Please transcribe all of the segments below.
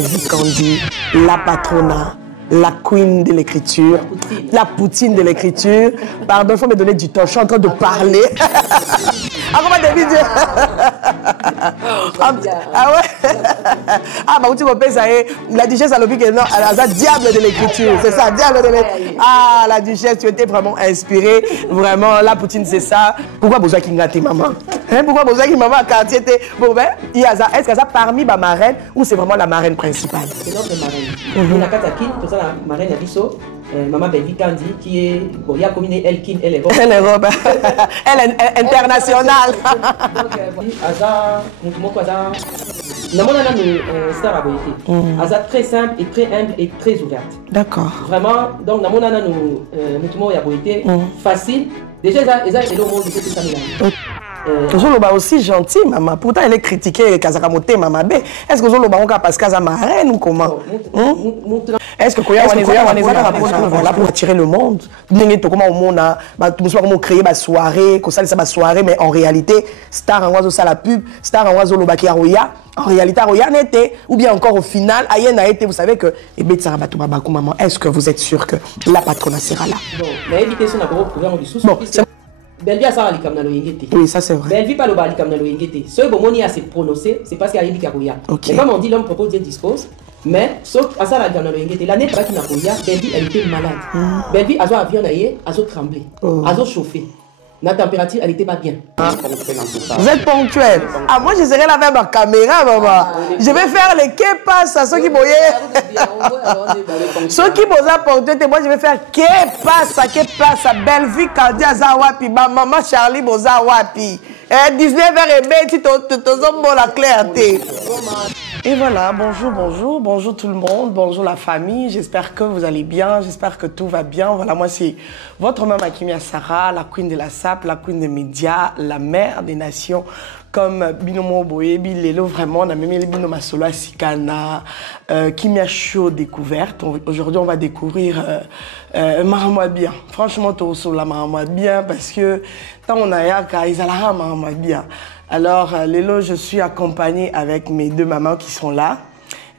Vicandi, la patrona, la queen de l'écriture, la poutine de l'écriture. Pardon, il faut me donner du temps, je suis en train de parler. Ah, comment David dit? Ah ouais? Ah, bah, tu m'appelles ça, la duchesse à l'opique, non, elle a diable de l'écriture, c'est ça, diable de l'écriture. Ah, la duchesse, tu étais vraiment inspirée, vraiment, la poutine, c'est ça. Pourquoi besoin qu'il gâte maman? Hein? Pourquoi besoin qu'il maman à quartier? Bon, ben, est-ce que ça parmi ma marraine ou c'est vraiment la marraine principale? C'est notre marraine. On a Kataki, tout ça, la marraine Abisso. Maman Belvi Kandi, qui est. Bon, il y a combiné Elkin, elle est robe. Elle est robe. Elle est internationale. Donc, Aza, Aza. Star a été. Aza très simple et très humble et très ouverte. D'accord. Vraiment, donc, Namona nous a été facile. Déjà, ils ont le monde de cette famille. Zoloba aussi gentil, maman. Pourtant, elle est critiquée, Kazakamote, maman B. Est-ce que Zoloba, on a parce qu'elle a marraine ou comment? Est-ce que Koya, on est pour attirer le monde? Comment au monde a créé ma soirée, qu'on ça ma soirée, mais en réalité, Star en oiseau, ça la pub, Star en oiseau, Loba qui a Roya. En réalité, Roya n'était, ou bien encore au final, Ayen a été, vous savez que, et Betsara Batouba Bakou, maman, est-ce que vous êtes sûr que la patronne sera là? Bon, mais évitez son abord pour faire du sous. Belvi a ça comme dans le Yengete. Oui, ça c'est vrai. Belvi pas le bali comme dans le Yengete. Ce que Bomoni a se prononcé, c'est parce qu'il y a Yébi Karouya. Mais comme on dit, l'homme propose, Dieu dispose. Mais sauf à ça la dans le Yengete. L'année pas qui n'a Karouya, Belvi elle était malade. Belvi a son avion naïe, a son tremblé, a son chauffé. La température, elle n'était pas bien. Vous êtes ponctuel. Ah, moi, je serai là avec ma caméra, maman. Je vais faire les képas à ceux qui boyaient. Ceux qui boyaient ponctuel, moi, je vais faire képas à Belvi, Kandi, à Zawapi, maman Charlie, Boza Wapi. 19h et tu as la clarté. Et voilà, bonjour tout le monde, bonjour la famille, j'espère que vous allez bien, j'espère que tout va bien. Voilà, moi c'est votre maman Kimia Sarah, la queen de la SAP, la queen des médias, la mère des nations, comme Binomo Boye, Bilelo, vraiment, on a même les Binoma Solo Sikana, Kimia Show découverte. Aujourd'hui, on va découvrir Mahamoua Bien. Franchement, tout sur la Mahamoua Bien, parce que tant on a yaka, ils ont la Mahamoua Bien. Alors, Lélo, je suis accompagnée avec mes deux mamans qui sont là.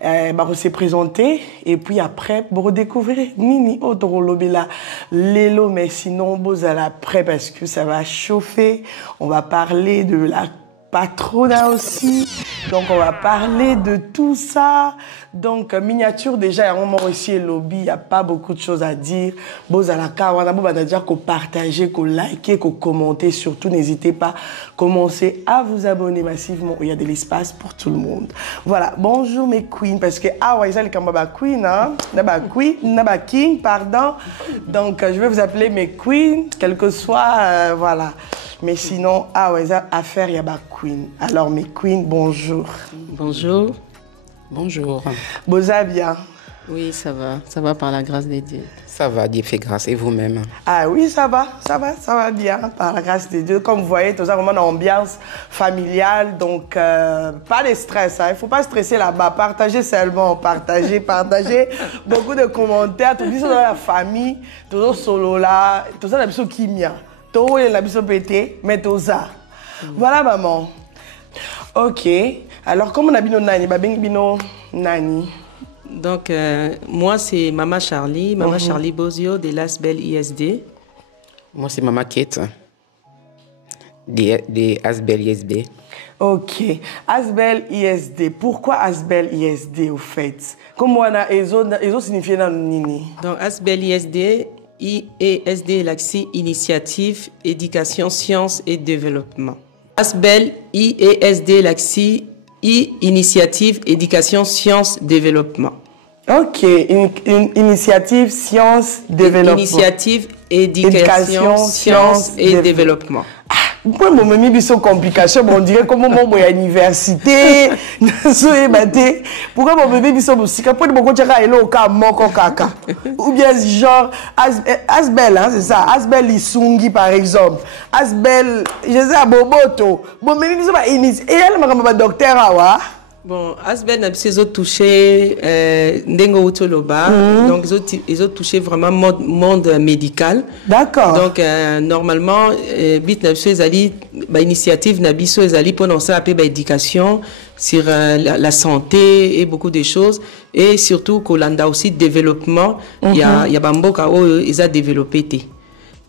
On s'est présenté et puis après, pour redécouvrir Nini Otorolobela, Lélo, mais sinon, vous allez après parce que ça va chauffer. On va parler de la patrona aussi. Donc, on va parler de tout ça. Donc, miniature, déjà, on m'a aussi lobby. Il n'y a pas beaucoup de choses à dire. Bozalaka, on a dire qu'on partage, qu'on like, qu'on commente. Surtout, n'hésitez pas à commencer à vous abonner massivement. Il y a de l'espace pour tout le monde. Voilà. Bonjour, mes queens. Parce que, ouais, ça, les Kambaba queen, hein. Naba king, pardon. Donc, je vais vous appeler mes queens, quel que soit, voilà. Mais sinon, ouais, ça, affaire, il y a ma queen. Alors, mes queens, bonjour. Bonjour. Bonjour. Boza bien? Oui, ça va par la grâce de Dieu. Ça va, Dieu fait grâce, et vous-même? Ah oui, ça va bien, par la grâce de Dieu. Comme vous voyez, tout ça, vraiment une ambiance familiale, donc pas de stress, hein. Il ne faut pas stresser là-bas, partagez seulement, partagez, beaucoup de commentaires, tout ça dans la famille, tout ça solo là, tout ça, la personne qui m'a, tout la personne pété, mais tout ça. Voilà, maman. Ok, alors comment on a bino nani? Donc, moi, c'est Maman Charlie, Charlie Bozio de l'Asbel ISD. Moi, c'est Maman Kate de Asbel ISD. Ok, Asbel ISD. Pourquoi Asbel ISD, au fait? Comment on a ESO signifié dans le Nini? Donc, Asbel ISD, IESD, l'AXI, Initiative, Éducation, Sciences et Développement. Asbel, IESD, l'AXI, Initiative, Éducation, Sciences, Développement. Ok, une initiative, sciences, développement. Initiative, éducation, sciences et développement. Pourquoi mon mami biso complication, on dirait comme mon boy à l'université, pourquoi mon bébé biso musika, pourquoi mon coach a élo ka moko kaka, ou bien genre Asbel, hein, c'est ça, Asbel Isungi par exemple, Asbel, je sais à Boboto, bon mais biso ba initie, et elle m'a docteur awa. Bon, Asbel n'a pas touché Ndengo Utoloba, donc ils ont touché vraiment monde médical. D'accord. Donc normalement, bit n'a pas initiative Nabiso ezali pour lancer un peu d'éducation sur la santé et beaucoup de choses et surtout Kolanda aussi développement il y a bamboka ils a développé té.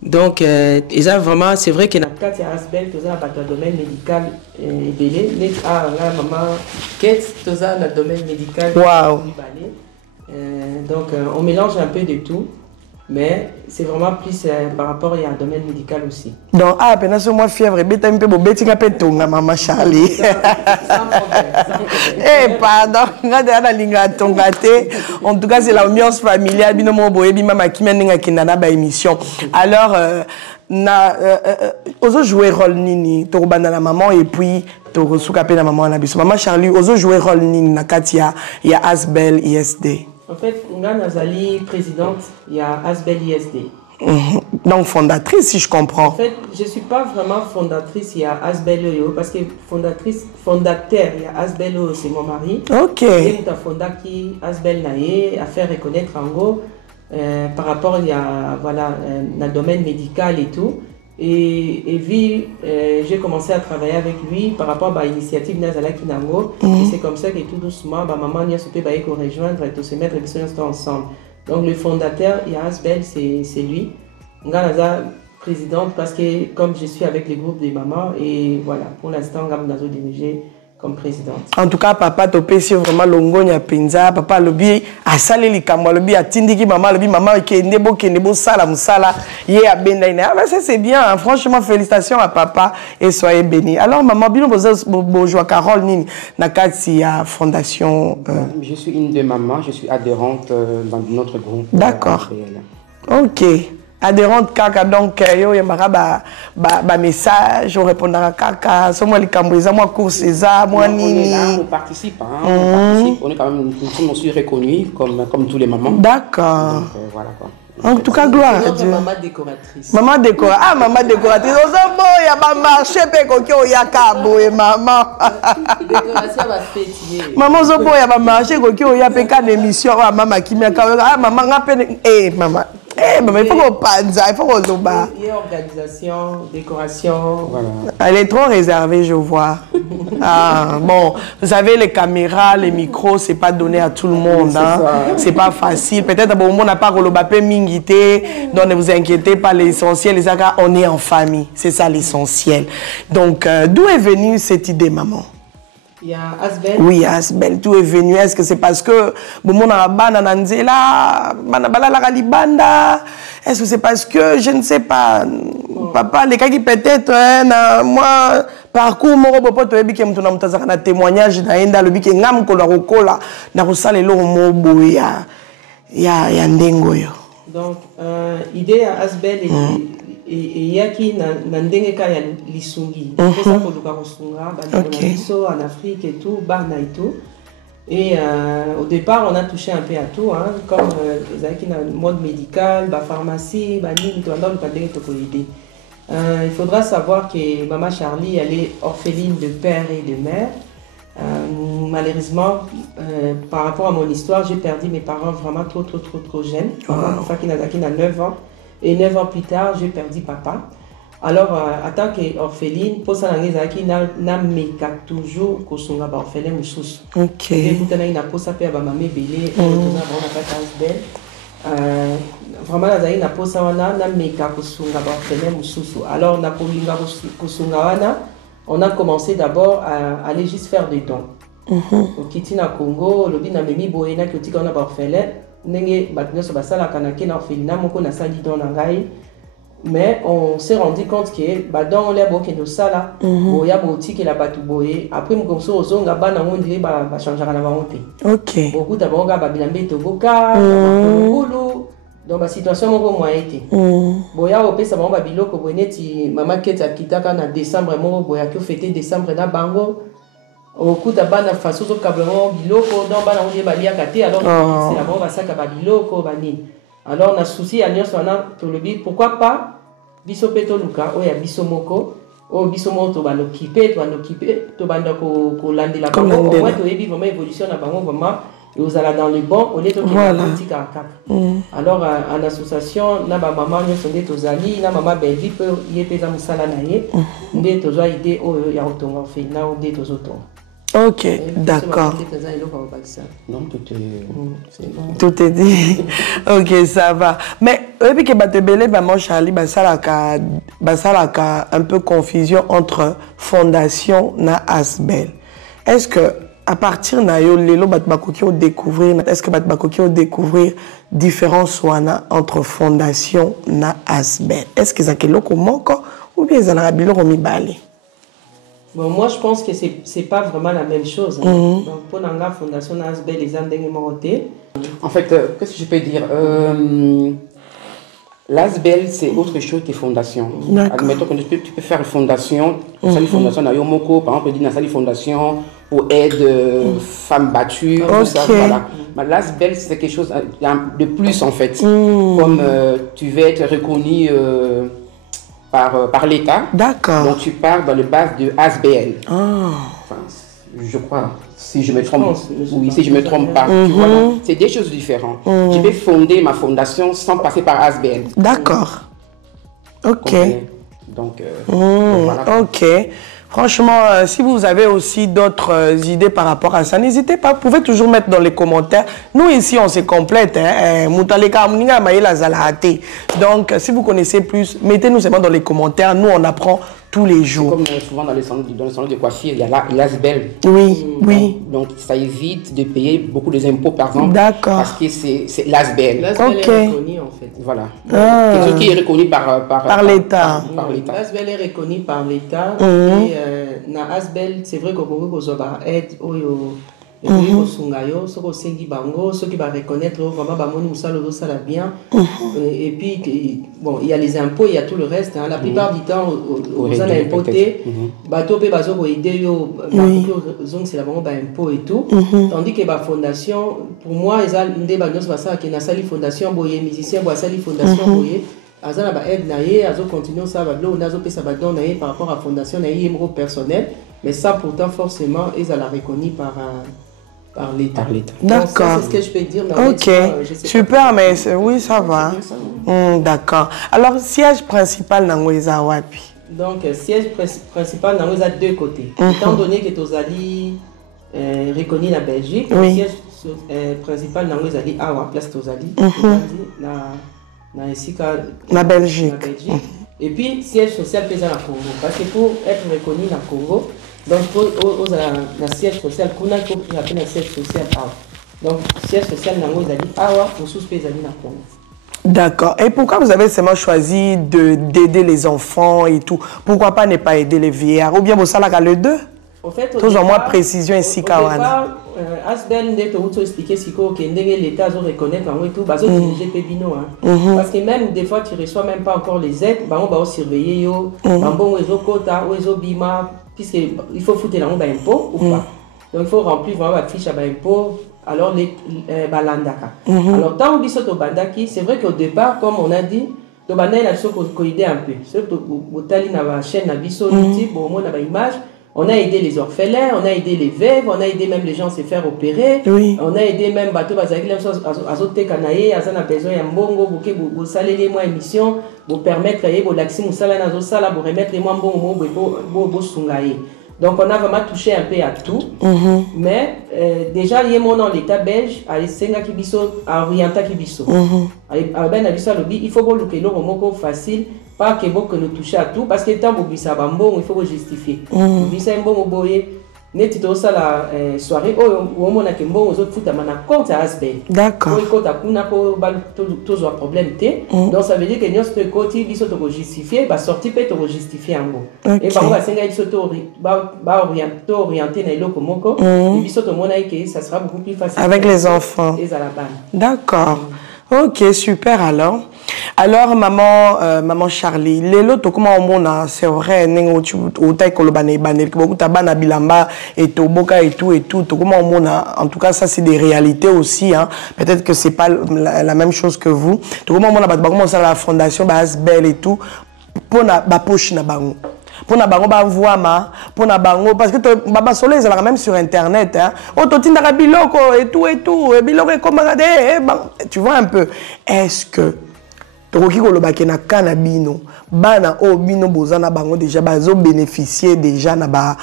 Donc ils a vraiment c'est vrai que na cas il y a Asbel tous dans le domaine médical belé mais la maman Kate tous dans le domaine médical. Wow. Donc on mélange un peu de tout. Mais c'est vraiment plus par rapport à un domaine médical aussi. Donc, pendant ce mois fièvre, un peu de bêtises, un peu de tonga, maman Charlie. Eh, pardon, en tout cas, c'est l'ambiance familiale. Binomo boye, bimama qui mène à Kinana ba émission. Alors, ozo jouer rôle nini, to bana la maman et puis to resuka pe la maman na biso. Maman Charlie, ozo jouer rôle nini na Katia, il y a Asbel ISD. En fait, Nga Nazali, présidente, il y a Asbel ISD. Donc fondatrice, si je comprends. En fait, je ne suis pas vraiment fondatrice, il y a Asbel Oyo, parce que fondateur, il y a Asbel Oyo, c'est mon mari. Ok. Et il a fondé qui Asbel Naye, à faire reconnaître en gros, par rapport, il y a, voilà, dans le domaine médical et tout. Et j'ai commencé à travailler avec lui par rapport à l'initiative Nazala Kinango. Et c'est comme ça que tout doucement, maman n'y a soupé qu'on rejoindre et se mettre ensemble. Donc le fondateur, il y a Asbel, c'est lui. Nganaza présidente parce que comme je suis avec le groupe des mamans et voilà, pour l'instant, Nganazo dirigé comme présidente. En tout cas, papa topé si vraiment longonya pinza, papa lobi a salé likambo lobi a tindiki maman lobi maman kendebo sala musala ye a bendaina. Ah ça c'est bien, hein. Franchement félicitations à papa et soyez bénis. Alors maman bino bonjour Carole Nini nakati ya fondation Je suis une de maman, je suis adhérente dans notre groupe. D'accord. OK. Adhérente kaka donc yo yembaka ba message on répondra kaka somo likambo eza moi course eza moi nini on participe hein, on participe, on est quand même nous sommes reconnus comme tous les mamans. D'accord. Donc voilà quoi. En tout cas gloire à Dieu. Maman décoratrice. Maman décoratrice. Ah maman décoratrice. Ozobo ya ba marché pe kokyo ya kabo e maman. Décoration va fêter. Maman ozobo ya ba marché kokyo ya pe ka émission wa maman kimia ka ah maman ngape maman. Maman, il faut qu'on pense, il faut qu'on zoba. Il y a organisation, décoration. Voilà. Elle est trop réservée, je vois. Ah, bon, vous savez, les caméras, les micros, c'est pas donné à tout le monde. Hein. C'est pas facile. Peut-être bon, on n'a pas relobapé mingité, donc ne vous inquiétez pas, l'essentiel, les agas, on est en famille. C'est ça l'essentiel. Donc, d'où est venue cette idée, maman? Il y a Asbel. Oui, Asbel, tout est venu. Est-ce que c'est parce que bon, est-ce que c'est parce que je ne sais pas, papa, les cas qui peut-être, moi, parcours, mon robot, tu as vu qu'il y a un témoignage dans le bic, il y a un kola, dans le salle, il y a un dengoyo. Donc, l'idée à Asbel et yaki na ndenge ka ya lisungi pesa ko luka kosunga ba en Afrique et tout bana et tout et au départ on a touché un peu à tout hein, comme ezaki na mode médical ba pharmacie ba nini to ndalo ka ndenge to ko aider. Il faudra savoir que maman Charlie elle est orpheline de père et de mère. Malheureusement par rapport à mon histoire j'ai perdu mes parents vraiment trop jeunes. Enfin qui n'a 9 ans. Et 9 ans plus tard, j'ai perdu papa. Alors, en tant qu'orpheline, pour ça, n'a toujours qu'au orphelin moussous. Ok. Et vous avez une posa pe mamé belé, on a vraiment la zaïna posa wana n'a meka kosunga orphelin moussous. Alors, na polinga kosunga wana, on a commencé d'abord à aller juste faire des dons. Au Kitina Congo, le bin a memi boena qui on a orphelin. Mais on s'est rendu compte que dans les bois de sala, il y a beaucoup qui la battu boé. Après, nous sommes aux zones là-bas, on dit bah changer la vente. Ok. Beaucoup d'abord on bilambe toboka, donc la situation est moins été. Boya au pays ça va biloko boneti maman qui est à Kitaka en décembre moi boya qui fêté décembre dans Bango. Au coup de bana façon de câblement biloko dans bana on dit balia kate alors c'est la bombe ça ka biloko bani alors on a souci à nyonso na to lobi pourquoi pas biso peto luka o ya biso moko o biso moto ba l'occuper to banda ko landela bango au moins to ebi vraiment évolution na bango vraiment et vous allez dans le bon au lieu de voilà. Alors en association na ba maman nous sommes tous amis na maman Belvi peut y pesa musala na ye ndé tozo idée o ya otonga fait na o ndé tozo to. Ok, d'accord. Non, Tout est dit. Ok, ça va. Mais, depuis que Batebele, maman Charlie, un peu confusion entre fondation et Asbel. Est-ce que, à partir de Lelo, est-ce que Batbakoki découvrir différence entre fondation et Asbel? Est-ce que c'est comment ou bien c'est un mi Bon, moi, je pense que c'est pas vraiment la même chose. Hein. Donc, pour la fondation Asbel, les Andengé. En fait, qu'est-ce que je peux dire L'Asbel, c'est autre chose que fondation. Admettons que tu peux faire une fondation, une fondation dans Yomoko, par exemple, dire une fondation pour aide femmes battues, tout ça, voilà. Mais l'Asbel, c'est quelque chose de plus, en fait. Comme tu veux être reconnu par l'État. D'accord. Donc tu pars dans le base de ASBL. Enfin, je crois, si je me trompe, si je me trompe pas. Voilà. C'est des choses différentes. Je peux fonder ma fondation sans passer par ASBL. D'accord. Ok. Donc, voilà. Ok. Franchement, si vous avez aussi d'autres idées par rapport à ça, n'hésitez pas, vous pouvez toujours mettre dans les commentaires. Nous ici, on se complète. Donc, si vous connaissez plus, mettez-nous seulement dans les commentaires. Nous, on apprend tous les jours. Comme souvent dans les salons de coiffure, il y a l'ASBEL. Oui, oui. Donc, ça évite de payer beaucoup d'impôts, par exemple. D'accord. Parce que c'est l'ASBEL. L'ASBEL est reconnu, en fait. Voilà. Quelque chose qui est reconnu par l'État. L'ASBEL est reconnu par l'État. Et dans l'ASBEL, c'est vrai qu'on peut aide et puis au Sungayo, ce qu'on sait bango, ceux qui va reconnaître vraiment bamoni musalo ça la bien. Et puis bon, il y a les impôts, il y a tout le reste. Hein. La plupart du temps, aux gens impotés, bateau pe bazo ko idée yo, zong c'est la bango ba impôt et tout. Tandis que la fondation, pour moi, ils ont une débat nous ça qui na sali fondation boye musicien boye sali fondation boye. Azana ba aide naie, azo continue ça va là, on azo pe ça va don naie par rapport à fondation naie émero personnel, mais ça pourtant forcément ils ont la reconnu par l'État. D'accord. C'est ce que je peux dire. Ok, super, mais oui, ça va. D'accord. Alors, siège principal dans Weza Wapi? Donc, siège principal dans Weza deux côtés. Étant donné que Tozali reconnu la Belgique, le siège principal dans Weza Awa, place Tozali, la Belgique. Et puis, siège social pesant à Congo. Parce que pour être reconnu dans Congo, donc, pour la siège social, il faut appeler la siège social Awa. Donc, siège social dans Awa, pour sous-pays dans Congo. D'accord. Et pourquoi vous avez seulement choisi d'aider les enfants et tout? Pourquoi pas ne pas aider les vieillards? Ou bien vous savez le deux? En fait, toujours moins précision ici Kawana. Asbel de tout expliquer si l'État doit reconnaître et tout, parce que même des fois tu reçois même pas encore les aides, on va surveiller yo, bon quota, bima, puisqu'il faut foutre l'impôt ou pas. Donc il faut remplir vraiment la fiche à l'impôt. Alors les balandaka. Alors tant que biso to bandaki, c'est vrai qu'au départ, comme on a dit, to bandai la chose qu'on aider un peu. Surtout au tali na la chaîne na biso YouTube, bon moi na ba image. On a aidé les orphelins, on a aidé les veuves, on a aidé même les gens à se faire opérer. On a aidé même bateau bazaki la chose azote kanaye, azana besoin ya mbongo, boké bo salele moi émission, bo permettre ye bo laxi musala na zo sala, bo remettre moi mbongo bo sungaye. Donc on a vraiment touché un peu à tout. Mais déjà il y a mon nom l'État belge, à senga kibiso, à orienta kibiso. À ben abiso il faut que le moko facile. Pas que beaucoup nous touche à tout parce que tant que ça va bon il faut justifier. Bisa bon boye net to ça la soirée au moment que bon aux autres foot à mana compte à Asbel. D'accord. Ko ta kuna ko tous problème té. Donc ça veut dire que nous ce côté biso to justifier ba sortir peut to justifier en gros. Et par contre senga biso to ba orienter na iloko moko et biso to mona que ça sera beaucoup plus facile avec les enfants. D'accord. Ok, super alors. Alors, maman Charlie, les lots, comment on a, c'est vrai, comment on a, en tout cas, ça c'est des réalités aussi, hein. Peut-être que c'est pas la même chose que vous. Comment on a, comment ça la fondation, Asbel et tout, pour la poche na bango. pour na bango ba envoiement pour na bango parce que baba solo ils ont même sur internet hein ototinda biloko et tout et biloko comme tu vois un peu est-ce que tokoki kolobaki na kanabino bana o bino bozana bango déjà bazo bénéficier déjà na ba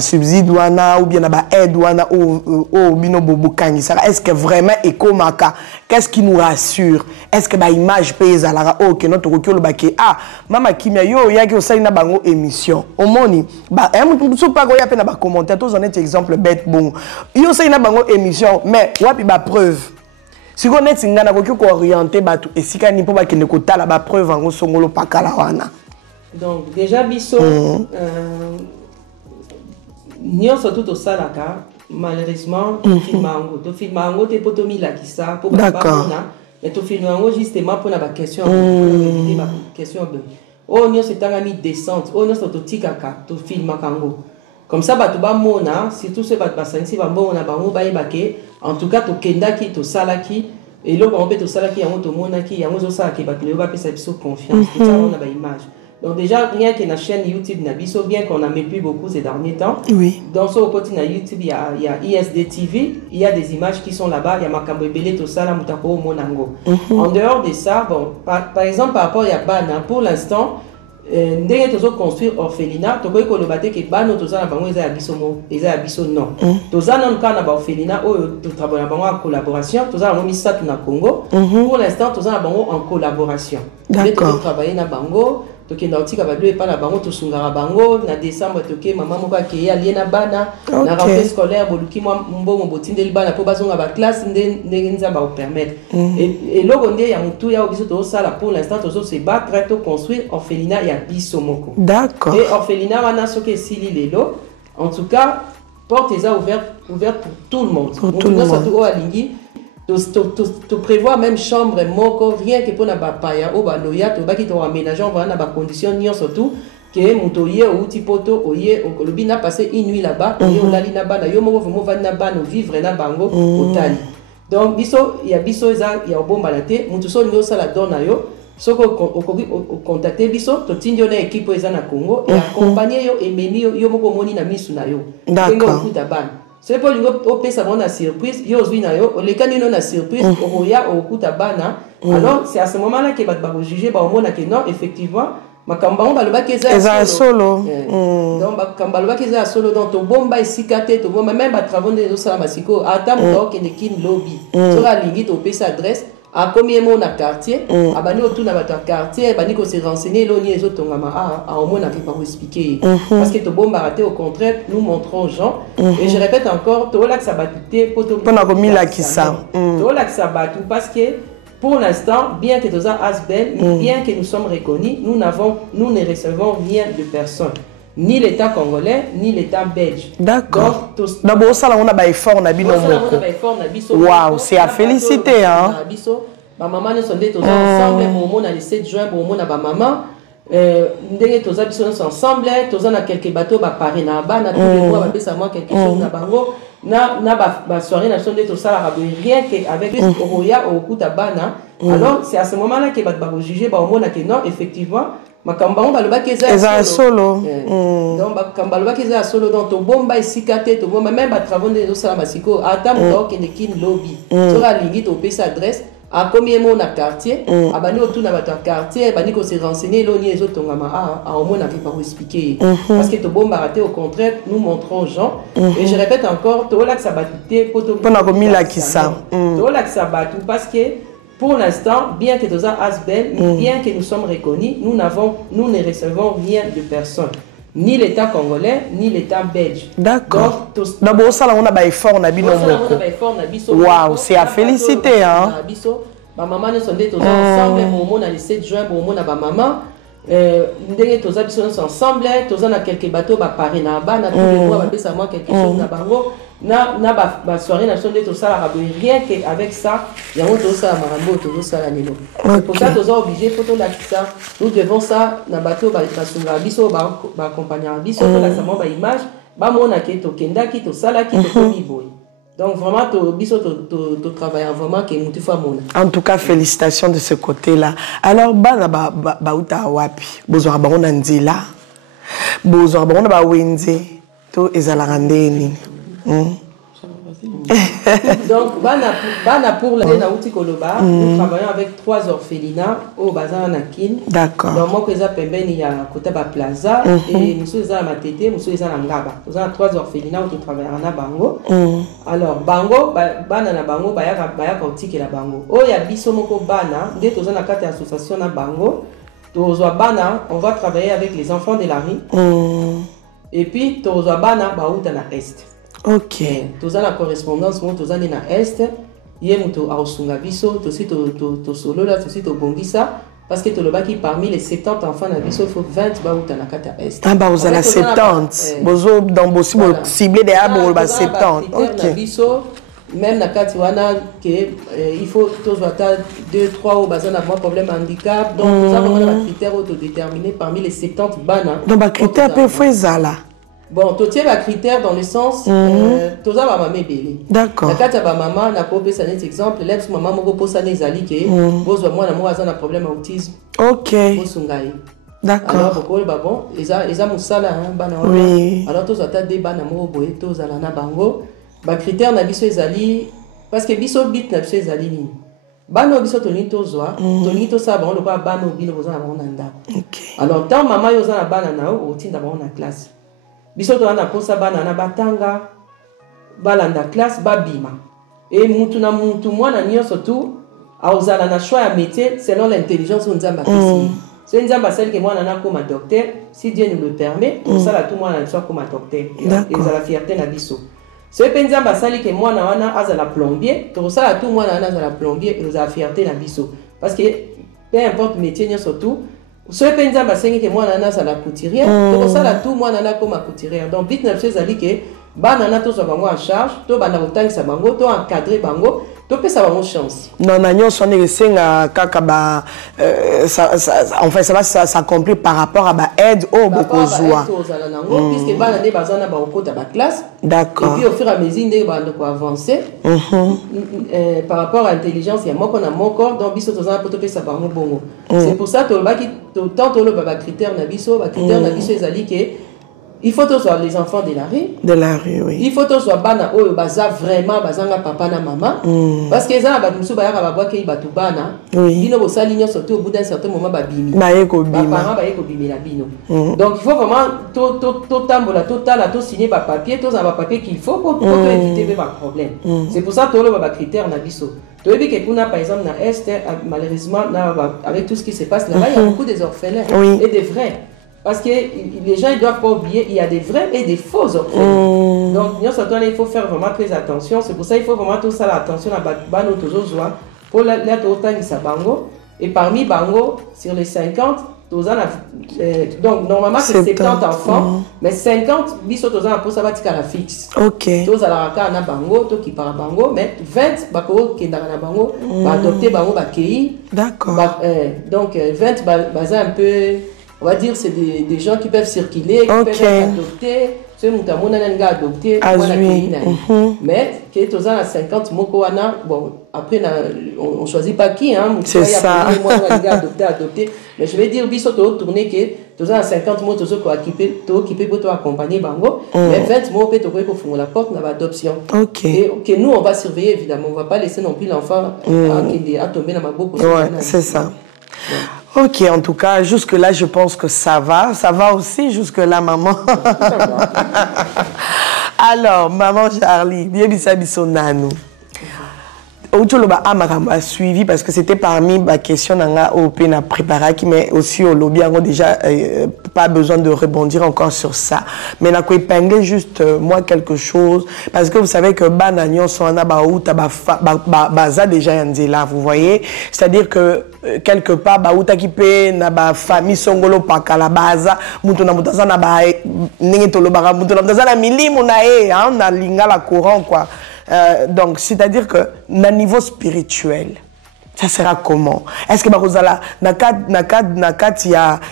subside wana ou bien na ba aide wana o bino bobukangi ça est-ce que vraiment ekomaka qu'est-ce qui nous rassure est-ce que ba image pesa la OK no tokoki kolobaki ah mama kimia yo yaki osali na bango émission omoni ba so pas ko ya pe na ba commentaire tous en exemple bête bon yo osali na bango émission mais wapi ba preuve. Si vous êtes orienté, et si vous êtes la preuve, donc, déjà, biso, nous sommes tous au salaka, malheureusement, tu filmes en tu peux te mettre là qui ça, pour mais tu filmes en justement pour la question. Oh, nous sommes un ami descente, oh, nous sommes tous tikaka, tu filmes en comme ça, tu vas mona, surtout ce que tu vas mona, en tout cas, tu kendaki, tu salaki, et là, on peut tu salaki, on te monaki, on te salaki, tu vas faire confiance. C'est ça, on a une image. Donc, déjà, rien que la chaîne YouTube, bien qu'on n'en met plus beaucoup ces derniers temps. Oui. Dans ce côté de YouTube, il y a ISD TV, il y a des images qui sont là-bas, il y a Makambo Ebele, tout ça, là, Moutako, Monango. En dehors de ça, bon, par exemple, par rapport à Bana, pour l'instant, ndenge tozo construire orphelinat tokoki kolobate ke bano toza na bango eza ya biso non toza nanu kaka na baorphelinat oyo totravaille na bango en collaboration toza yango misato na Congo pour l'instant toza na bango en collaboration nde tozotravaille na bango tokenda kotika babilo epa na bango tosungaka bango na décembre toke mama moko akeye alie na bana na rentrée scolaire boluki mwa mbongo botindeli bana mpo bazonga baklasse ndenge nzambe akopermettre eloko nde ya motu ya biso tozosala pour l'instant tozose battre toconstruire orphelinat ya biso moko d'accord et orphelinat wana soki esili lelo en tout cas porte eza ouverte pour tout le monde motu nyonso oyo alingi tu prévois même chambre moko rien que pour na bapaya o baloya to baki to aménager on va na ba condition nion surtout que mutoye ou tipoto oye okolobi na passer une nuit là-bas et on lali na bana yo moko vraiment va na bana vivre na bango otali donc biso ya biso eza ya bomba la te mutu so nyo sala dona yo soko okoki contacter biso to tindio na équipe eza na Congo et accompagner yo et meni yo moko moni na misu na yo d'accord kuta bana. C'est pour lui ça va surprise, yo na yo, les canons na surprise, oya okuta bana. Alors c'est à ce moment-là que va juger ba omona que non effectivement makamba ba loba keza solo. Donc makamba loba keza solo donc to bomba isikate to bomba même ba travaux de ça masiko ata mo ke ne kin lobby. So la lingi to pesa adresse à combien mon quartier abani autour na votre quartier bani ko se renseigner lo ni ezo tongama a au moins n'a pas expliquer parce que to bomba raté au contraire nous montrons gens et je répète encore to la que ça batté poto na komi la ki ça to la que ça battu parce que pour l'instant bien que nous a Asbel bien que nous sommes reconnus nous ne recevons rien de personne ni l'État congolais, ni l'État belge. D'accord. D'abord, ça, on a un effort, on a waouh, c'est à féliciter, hein. Ma maman, nous sommes ensemble, on a le 7 juin, on a ma maman. Ndenge toza biso ensemble, toza na quelques bateaux ba Paris na ba na tous les mois ba pesa moi quelque chose na bango na ba soirée na sonde to sala rabe rien que avec Roya au kuta bana. Alors c'est à ce moment-là que ba juger ba omona que non effectivement makamba on ba loba keza solo donc makamba loba keza solo donc to bomba isikate to bomba même ba travaux de sala masiko ata mo ke ne kin lobby so la lingi to pesa adresse à combien mon quartier abani autour na votre quartier bani ko se renseigner lo ni ezo tongama a au moins n'a pas expliquer parce que to bomba raté au contraire nous montrons gens et je répète encore to la que ça batté poto na komi la ki ça to la que ça battu parce que pour l'instant bien que nous a Asbel bien que nous sommes reconnus nous ne recevons rien de personne ni l'État congolais, ni l'État belge. D'accord. D'abord, ça, on a un effort, on a bien waouh, c'est à féliciter, hein. Ma maman, nous sommes ensemble, on a le 7 juin, on a ma maman. Ndenge toza biso ensemble, toza na quelques bateaux ba Paris na ba na tous les mois ba pesa moi quelque chose na bango na ba soirée na sonde to sala rabe rien que avec ça ya on to sala marambo to sala lelo. C'est pour ça toza obligé photo la ça nous devons ça na bateau ba sunga biso ba accompagner biso to la sama ba image ba mona ke to kenda ki to sala ki to komi boy. Donc vraiment, tu travailles vraiment que nous te faisons. En tout cas, félicitations de ce côté-là. Alors, bana ba uta wapi, bozora ba onandila. Bozwa bon ba wenze to ezalaka ndeni. Donc, bana pour la Nauti Koloba, nous travaillons avec 3 orphelinats au Bazar Nakin. D'accord. Dans mon cas, il y a Kotaba Plaza et nous sommes à Matete, nous sommes à Ngaba. Nous avons 3 orphelinats où nous travaillons à Bango. Alors, Bango, bana na Bango, baya kauti la Bango. Oh, il y a Bisomoko Bana, dès que nous avons 4 associations à Bango. Tozo Bana, on va travailler avec les enfants de la rue. Et puis, Tozo Bana, Baouta na Est. Ok. Tous la correspondance, tous na Est, yemuto aosunga biso, aussi to solo là, aussi to bongisa, parce que to le baki parmi les 70 enfants na biso, il faut 20 baouta na kata Est. Ah bah vous avez 70. Bozo dans bossi ciblé des abos ba 70. Ok. Biso même na kati wana que il faut tous wata 2 3 au bazan a problème handicap, donc nous avons des critères autodéterminés parmi les 70 bana. Donc ba critères peu faut ezala. Bon, tu as des critères dans le sens, tu as ma maman belé. D'accord. La carte ma maman n'a pas fait un exemple. L'ex maman m'a posé un exemple que pose moi un problème autisme. Ok. D'accord. Alors pourquoi bon, ils ont musala oui. Alors tous as des bana mo boé tous ala na bango. Ba critères na biso ezali parce que biso bit na biso ezali ni. Bano biso toni tozwa, toni to sa bon le pas bano bino boza na bonanda. OK. Alors tant maman yo za na bana na o tinda bon na classe. Biso to na posa bana na batanga balanda classe babima et mutu na mutu mwana nyonso tu aozala na choix ya métier selon l'intelligence on nzamba pesi c'est nzamba celle que mwana na comme docteur si Dieu nous le permet pour ça la tout mwana soit comme docteur et ça la fierté na biso c'est pe nzamba sali que mwana wana azala plombier pour ça la tout mwana na azala plombier et ça la fierté na biso parce que peu importe métier nyonso tout ce que nous avons fait, c'est que moi, je la couturière. Donc, ça, tout moi, je comme couturière. Donc, vite, nous avons dit que banana tous en charge, tout banana autant que ça bango, tout encadré bango, tout peut ça avoir chance. Non, non, son est kaka en fait ça s'accomplit par rapport à ba aide au beaucoup joie. Puisque banana bazana ba au côté de la classe. D'accord. Et puis au fur et à mesure des bandes quoi avancer. Par rapport à l'intelligence, il y a moi qu'on a mon corps donc biso tozana pour tout ça bango bongo. C'est pour ça que le baki tant le baba critère na biso, ba critère na biso ezali que il faut tous les enfants de la rue. De la rue, oui. Il faut tous bana oyo baza vraiment bazanga papa na maman. Parce que ça ba musu ba ya ba boke ba tubana. Oui. Bino bo sali surtout au bout d'un certain moment ba bimi. Ba yeko bima. Ba parents ba yeko bimi la bino. Donc il faut vraiment tout tambola total à tout signer ba papier, tous un papier qu'il faut pour éviter des problèmes. C'est pour ça que le ba critère na biso. Tu vois que pour par exemple na Est malheureusement avec tout ce qui se passe là-bas, il y a beaucoup des orphelins et des vrais. Parce que les gens ne doivent pas oublier, il y a des vrais et des faux orphelins. Donc, il faut faire vraiment très attention. C'est pour ça qu'il faut vraiment tout ça l'attention à Bano Tozozoa pour l'être autant que Bango. Et parmi Bango, sur les 50, donc normalement c'est 70 enfants, mais 50 biso Tozana pour ça va être la fixe. Ok. Tozala na Bango, to qui para Bango, mais 20 Bako qui est dans la Bango, va adopter Bango Bakei. D'accord. Donc 20 baza un peu. On va dire c'est des gens qui peuvent circuler, qui peuvent être adoptés. C'est mon n'a adopté, mais qui est aux ans à 50 mokoana. Bon, après on choisit pas qui, hein. C'est ça. Adopté. Mais je vais dire biso to tourner que aux ans à 50 mots tous occupé pour accompagner bango. Mais 20 mots peut te pour la porte dans l'adoption. Ok. Et que nous on va surveiller évidemment, on va pas laisser non plus l'enfant à tomber dans ma boucle. Ouais, c'est ça. Ok, en tout cas, jusque-là, je pense que ça va. Ça va aussi jusque-là, maman. Alors, maman Charlie, bien bisonano. Autoloba a suivi parce que c'était parmi ma question au PNA préparé, mais aussi au lobby, on déjà pas besoin de rebondir encore sur ça. Mais n'a épingler juste moi quelque chose parce que vous savez que bananion sont en abaouta baza déjà là, vous voyez, c'est-à-dire que quelque part baouta qui paie na ba famille songolo pa kalabaza mutu na mutaza na ba ningetoloba mutu na mutaza na milimu na na lingala courant quoi. Donc, c'est-à-dire que, à niveau spirituel, Ça sera comment? Est-ce que Barozala, il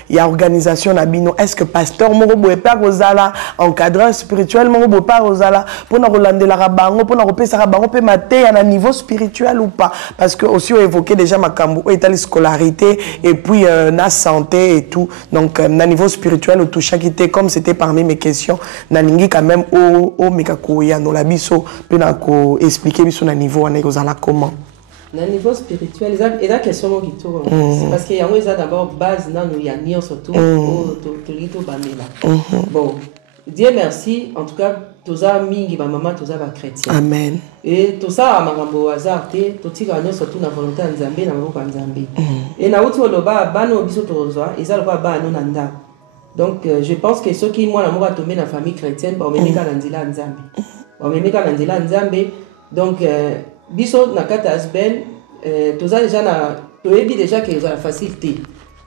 y a organisation nabino? Est-ce que pasteur Morobo et Père Rosala, encadreur spirituel Morobo Père Rosala, pour nous relander la rabango, pour nous repérer sa rabango, peut mater à un niveau spirituel ou pas? Parce que aussi on évoquait déjà ma cambo, état de scolarité et puis la santé et tout. Donc na niveau spirituel, au tout chaque été, comme c'était parmi mes questions, nalingi quand même au mekakoya no labiso, peut nous expliquer biso na niveau on est Rosala comment? Na niveau spirituel, il y a question qui tourne. C'est parce qu'il y a d'abord base dans nous, il y a nion surtout au lito bamela. Bon, Dieu merci, en tout cas, tous a mingi ma maman, tous a ba chrétien. Amen. Et tout ça a magambo hasard te, tout tika nion surtout na volonté nzambe na moko nzambe. Et na uti oloba bano biso tozwa, ezalo ba bano nanda. Donc je pense que ceux qui moi na moko tomber na famille chrétienne, ba omemeka na nzela nzambe. Ba omemeka na nzela nzambe. Donc biso na kata asbel toza déjà na toyebi déjà que la facilité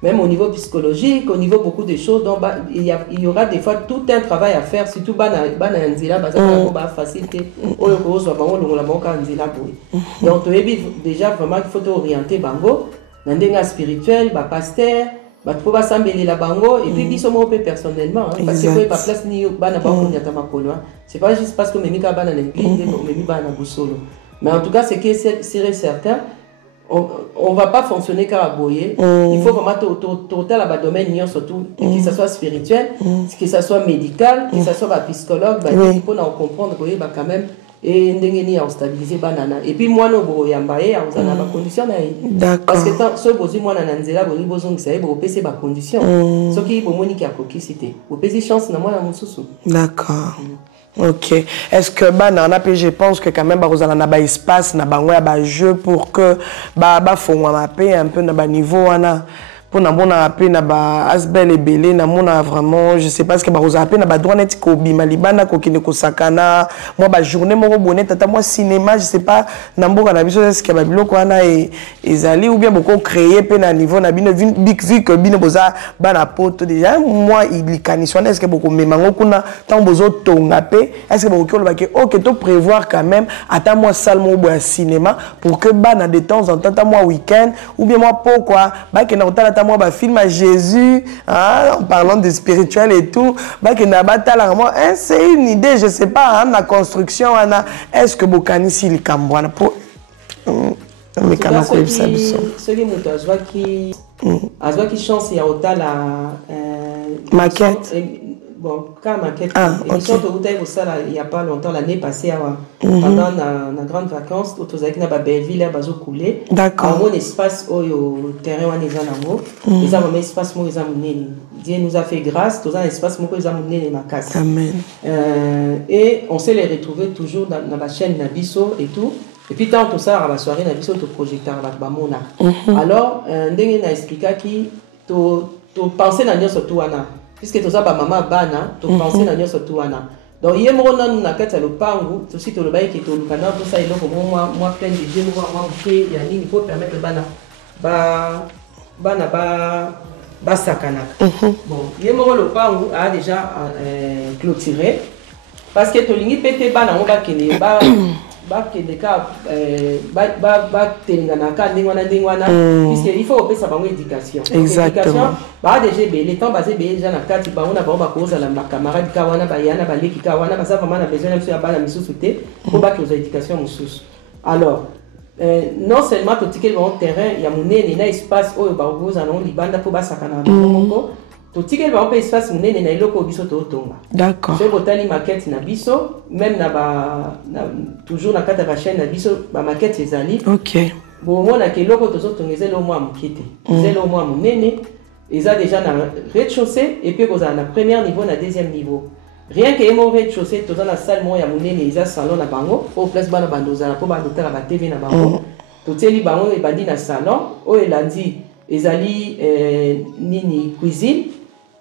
même au niveau psychologique au niveau beaucoup de choses donc il y aura des fois tout un travail à faire surtout bana nzela ba facilité oyo ko zo bango longola bango nzela boy donc toyebi déjà vraiment il faut orienter bango na ndenga spirituel ba pasteur ba trop ba sambelela bango et puis biso mo personnellement parce que pas place ni bana ba ko nyata makolo c'est pas juste parce que memika bana na l'église mais memi bana bosolo. Mais en tout cas, c'est que c'est certain, on ne va pas fonctionner qu'à aboyer. Il faut vraiment total à domaine, surtout, que ce soit spirituel, que ce soit médical, que ce soit psychologue, il faut comprendre que quand même, et ndengeni à stabiliser banana. Et puis moi, nous avons des conditions. Parce que ce que moi, nanzela, boni bozong ça, vous payez des conditions. Ce qui est bon, qui a coquille, vous payez chance, na moi, na mususu. D'accord. Ok. Est-ce que je pense que quand même Barozala n'a pas espace, n'a pas jeu pour que faut un peu na niveau pour na mona appel na ba asbel et belé na mona vraiment je sais pas ce que Barozala appel na ba droit net ko bima libana ko kine ko sakana moi ba journée moko bonnet tata moi cinéma je sais pas na mboka na biso est-ce que ba biloko wana ezali ou bien beaucoup créer pe na niveau na bino big vu que bino boza ba na poto déjà moi il canison est-ce que beaucoup memango kuna tant bozo tonga pe est-ce que beaucoup lo ba que OK to prévoir quand même ata moi salle mo bo cinéma pour que ba na de temps en temps moi week-end ou bien moi pourquoi ba que na moi bah film à Jésus en parlant de spirituel et tout bah que na batala c'est une idée je sais pas la construction est-ce que bokani si le cambouana pour mais quand ceux qui m'ont qui chance il y a autant la maquette bon quand maquette émission de ça il y a pas longtemps l'année passée pendant la grande vacances autour avec na Belleville bazo couler d'accord mon espace au terrain on est en ils ont un espace moi ils ont mené Dieu nous a fait grâce tous un espace moi ils ont mené ma casse amen et on s'est les retrouver toujours dans la chaîne Nabiso et tout et puis tant tout ça à la soirée Nabiso to projecteur là ba mona alors ndenge na expliquer qui to penser na surtout wana puisque tout ça maman bana to penser na surtout wana donc hier mon nom na kata le pangu tout si to le bail qui to le canal tout ça il faut moi plein de jeunes moi il y a il faut permettre bana ba sakana bon hier mon le pangu a déjà clôturé parce que to lingi pété bana on va kene ba kene ka ba telingana ka ndingwana puisque il faut opérer sa bonne éducation exactement ba déjà les temps basé déjà na kati ba on a ba cause la camarade ka wana ba yana ba leki ka wana ba ça vraiment na besoin de ba la misusu te pour ba que aux éducation mususu alors non seulement tout ticket dans terrain il y a monene na espace oyo ba ogoza na libanda pour ba sakana moko tout ticket va pas espace monene na iloko biso to tonga d'accord c'est botali maquette na biso même na ba toujours na kata ba chaîne na biso ba maquette ezali OK bon mona ke loko to tongezela au moins mokite zelo au moins monene eza déjà na rez-de-chaussée et puis koza na premier niveau na deuxième niveau rien que mon rez-de-chaussée to na salle mo ya monene eza salon na bango au place bana bandoza na po ba hôtel ba TV na bango to teli bango e bandi na salon o elandi ezali nini cuisine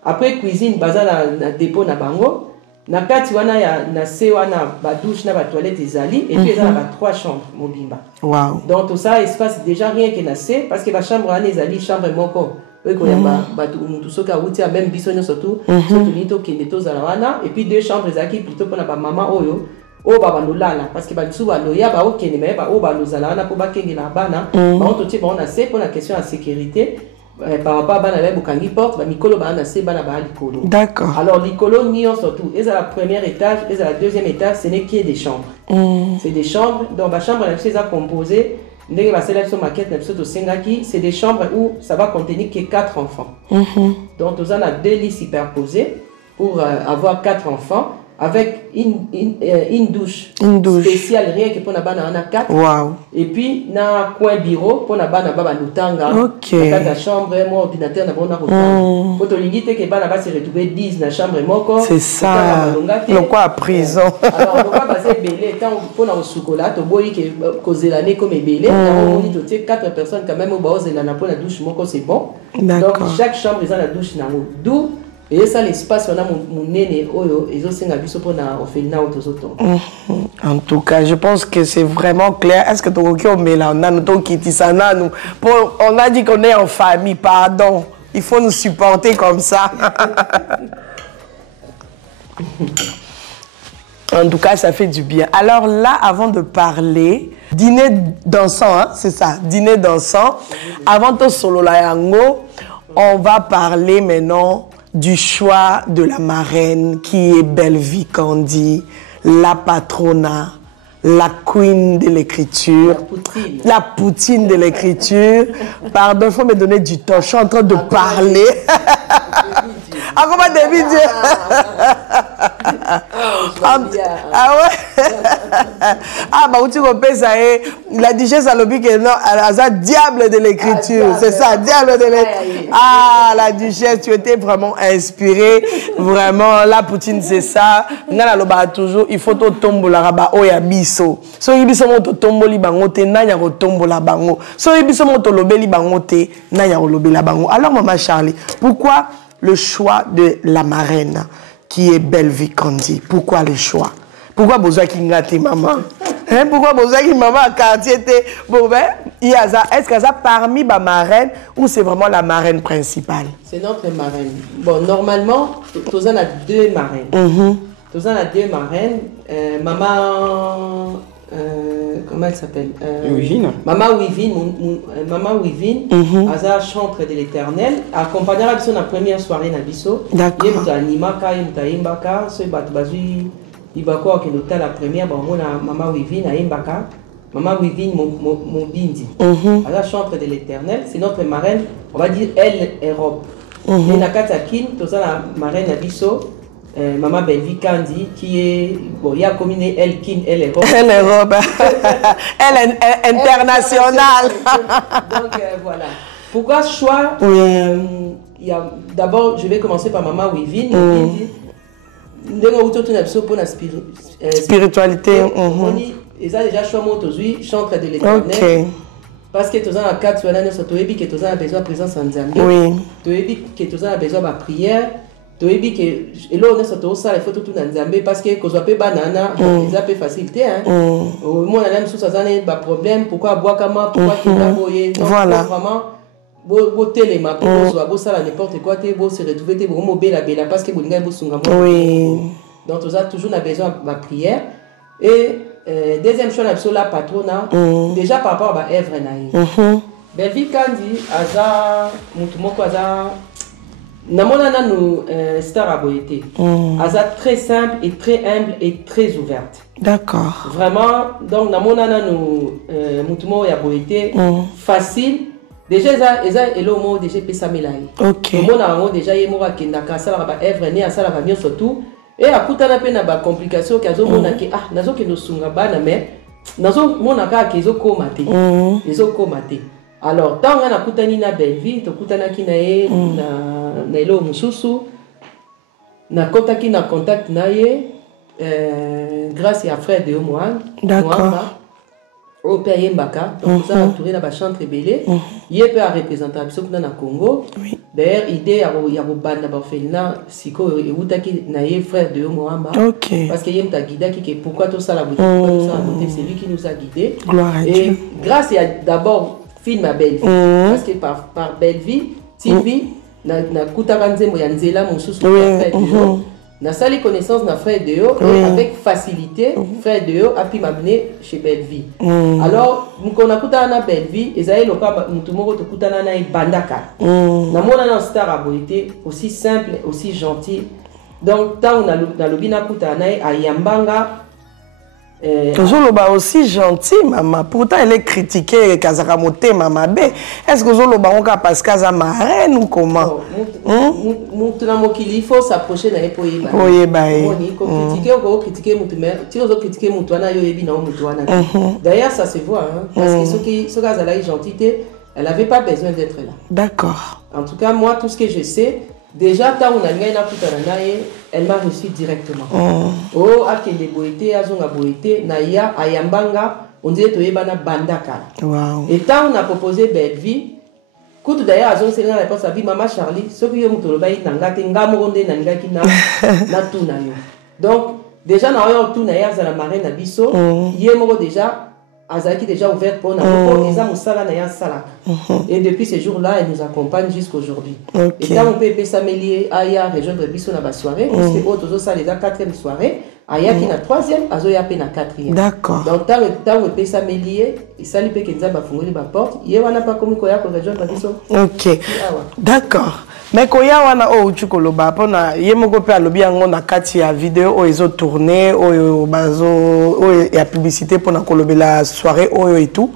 après cuisine baza na dépôt na bango na kati wana ya na se wana ba douche na ba toilette ezali et puis ezala ba 3 chambres mobimba wow donc tout ça espace déjà rien que na se parce que ba chambre wana ezali chambre moko eko ya ba tout soka wuti même biso surtout surtout nito kende to zala wana et puis 2 chambres ezaki plutôt pour na ba maman oyo o baba no lala parce que ba biso ba loya ba okene mais ba o ba lozala na po ba kengela bana ba on toti ba on a c'est pour la question de sécurité par rapport à bana ba bukangi porte ba mikolo ba na c'est bana ba likolo. D'accord. Alors likolo ni on surtout et à la première étage et à la deuxième étage ce n'est que des chambres. C'est des chambres donc ba chambre là c'est à composer ndenge ba sélection maquette na biso to sengaki c'est des chambres où ça va contenir que 4 enfants. Donc on a 2 lits superposés pour avoir 4 enfants avec une douche spéciale rien que pour na bana na 4. Wow. Et puis na coin bureau pour na bana baba lutanga. OK. Dans la chambre mon ordinateur na bona rotanga. Pour to lingite que bana ba se retrouver 10 na chambre moko. C'est ça. Le quoi à prison. Alors on va passer belé tant pour na chocolat to boyi que causer l'année comme belé. On dit to 4 personnes quand même au bas na na pour la douche moko c'est bon. Donc chaque chambre ils ont la douche na d'où. Et ça l'espace on a mon nene oyo et ça c'est na biso pour na ofena autozoto. En tout cas, je pense que c'est vraiment clair. Est-ce que tu as dit on a dit qu'on est en famille, pardon. Il faut nous supporter comme ça. En tout cas, ça fait du bien. Alors là, avant de parler, dîner dansant, hein, c'est ça, dîner dansant. Avant de solo la yango, on va parler maintenant du choix de la marraine qui est Belvie Kandi, la patrona, la queen de l'écriture, la poutine de l'écriture. Pardon, il faut me donner du temps, je suis en train de parler. Ah, comment David Dieu? Ah ouais? Ah, bah, où tu repères ça, la duchesse a l'objet que non, elle a diable de l'écriture, c'est ça, diable de l'écriture. Ah, la duchesse, tu étais vraiment inspirée, vraiment, la poutine, c'est ça. Nana loba toujours, il faut to tombo la raba oya biso. So ibiso moto tombo li bango te, nanya ko tombo la bango. So ibiso moto lobe li bango te, nanya ko lobe la bango. Alors, maman Charlie, pourquoi le choix de la marraine qui est Belvie Kandi? Pourquoi le choix? Pourquoi besoin qu'il ngate maman? Hein? Pourquoi besoin qu'il maman à quartier était bon ben est-ce que ça parmi ma marraine ou c'est vraiment la marraine principale? C'est notre marraine. Bon, normalement, tous en a 2 marraines. Tous en a 2 marraines. Maman comment elle s'appelle? Wivine. Maman Wivine, elle chantre de l'Éternel, accompagnée à la première soirée na biso. D'accord. Il y a Nimaka, il y a Imbaka, ce batbazu Ibako qui est la première, bon on a Maman Wivine à Imbaka. Maman Wivine mon bindi. Elle chantre de l'Éternel, c'est notre marraine, on va dire elle Europe. Et Nakatakin, tout ça la marraine na biso. Maman Belvie Kandi qui est bon, il y a comme une elle Kin, elle est robe. Elle est robe. Elle est internationale. Donc voilà. Pourquoi ce choix? Il y a d'abord, je vais commencer par Maman Wivine. Spiritualité. Ils ont déjà choisi mon chantre de l'Éternel. Parce que tu as 4 soirs, tu as besoin de présence en Zambie. Oui. Tu as besoin de prière. Tu as dit que là on est ça il faut tout dans Zambie parce que quand on peut banana ils ont peu facilité hein moi on a même sous ça pas problème pourquoi boire comme pourquoi tu vas boyer voilà vraiment beau téléma pour ça n'importe quoi tu beau se retrouver tu beau bella parce que bolinga beau sunga oui donc tu as toujours besoin de prière et deuxième chose sur la patrona déjà par rapport à œuvre naïe Belvie Kandi aza mutu moko aza Namona nous star aboyete. Aza très simple et très humble et très ouverte. D'accord. Vraiment, donc namona nous mutumo ya aboyete facile. Déjà eza elomo déjà pesa melai. OK. Mona ngo déjà yemo ka kendaka sala ba evre ne asala ba nyonso tout et akutana pe na ba complication kazo mona ke ah nazo ke no sunga bana mais nazo mona ka ke zo komate. Ezo komate. Alors, tant qu'on a coutani na Belvie, to coutana ki na ye na elo mususu, na contacti na contact na ye, grâce à frère de Omoan, d'accord, au père Yembaka, donc ça a tourné na ba chantre belé, il peut représenter absolument na Congo. D'ailleurs, idée il y a banda ba felina siko e utaki na ye frère de Omoan, parce que yem ta guida qui pourquoi tout ça la beauté, c'est lui qui nous a guidés. Gloire à Dieu. Et grâce à d'abord film à Belvie parce que par Belvie Sylvie na kutaka nzembo ya nzela mususu Na sali connaissance na frère Deo et avec facilité frère Deo a pu m'amener chez Bellevie. Alors mukona kutana na Bellevie ezali loka mutu moko to kutana na Bandaka. Na mona na star aboité aussi simple, aussi gentil. Donc tant na lobina kutana à Yambanga. Zoloba aussi gentil, maman. Pourtant, elle est critiquée, Kazaramote, maman B. Est-ce que Zoloba on parce qu'elle est marraine ou comment? Il faut s'approcher d'un époïba. D'ailleurs, ça se voit. Parce que ceux qui sont gentils, elle n'avait pas besoin d'être là. D'accord. En tout cas, moi, tout ce que je sais, déjà, quand on a elle m'a reçu directement. Oh, akele boité, azonga boité, naya, ayambanga, on dirait que yebana bandaka. Wow. Et quand on a proposé Bellevie, quand d'ailleurs azong c'est la réponse à vie maman Charlie, ce qui est mutoloba yi nangate ngamoronde nangaki na na tuna yo. Donc déjà na yo tuna ya za la marraine na biso, yemoko déjà Azaki déjà ouvert pour nous. Et depuis ce jour-là, elle nous accompagne jusqu'aujourd'hui. Et quand on peut s'amélier, Aya rejoindre Bissou dans la soirée, parce que autres ça les 4e soirée, Aya qui est la 3e, Azoya qui est la 4e. D'accord. Donc tant on peut s'amélier, et ça lui peut qu'il nous a fongé la porte, il y a pas comme quoi rejoindre Bissou. Ok. D'accord. Mais quand il y a un tu koloba pona yemoko pe alobi yango na kati ya vidéo o ezo tourner o bazo o ya publicité pona kolobela soirée o et tout.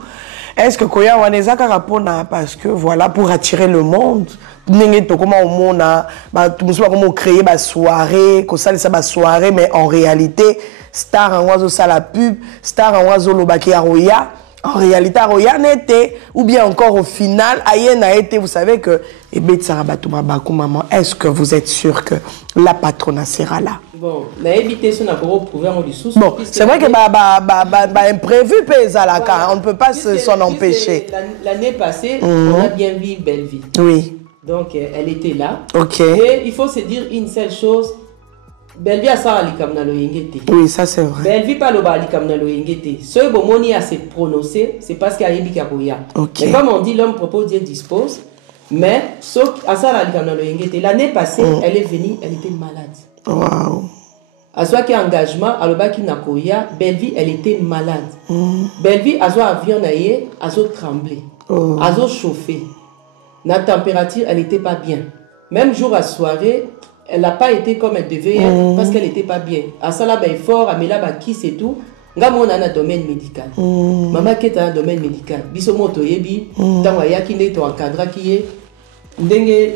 Est-ce que koya wana ezaka rapona parce que voilà pour attirer le monde ndenge to comment au monde ba tout musuba comment créer ba soirée ko ça ba soirée mais en réalité star en oiseau ça la pub star en oiseau lobaki ya roya. En réalité, Roya n'était, ou bien encore au final, Ayen a été, vous savez que, maman, est-ce que vous êtes sûr que la patronne sera là? Bon, mais éviter ce n'a pas prouvé en dessous. Bon, c'est vrai que imprévu, on ne peut pas s'en empêcher. L'année passée, on a bien vu Bellevie. Oui. Donc, elle était là. Ok. Et il faut se dire une seule chose. Bellevie a ça na loyengete. Oui, ça c'est vrai. Bellevie pas loba alikam na loyengete. Ce bomoni a se prononcer, c'est parce qu'il y a yebi kaboya. Et comme on dit, l'homme propose, Dieu dispose. Mais ce a ça alikam na loyengete. L'année passée, elle est venue, elle était malade. Wow. A soit qu'il y a engagement, à l'oba qui na koya, Bellevie elle était malade. Bellevie a soit avion naie, a soit tremblé, a soit chauffé. La température, elle n'était pas bien. Même jour à soirée. Elle n'a pas été comme elle devait être parce qu'elle n'était pas bien. À ça là, ben fort, à Mela qui c'est tout. Ngamo na domaine médical. Maman qui est dans le domaine médical. Biso moto yebi, dans waya qui n'est pas encadré qui est, ndenge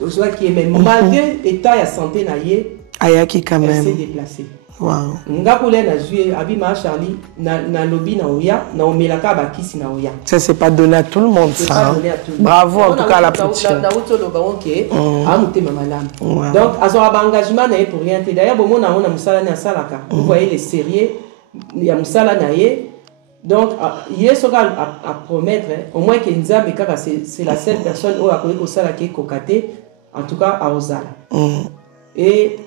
to soit qui est même malgré l'état de santé na yé. Ayaki quand même. Elle s'est déplacée. Wow. Ngapole na joué abima Charlie na lobby na oya na omelaka ba kisi na oya. Ça c'est pas donné à tout le monde ça. Bravo en tout cas à la petite. Donc azora ba engagement na pour rien. D'ailleurs bon na ona musala na salaka. Vous voyez les séries il y a musala na yé. Donc yesoka à promettre au moins que Nzambe kaka c'est la seule personne où a connu ko sala ki kokate en tout cas à Ozala. Et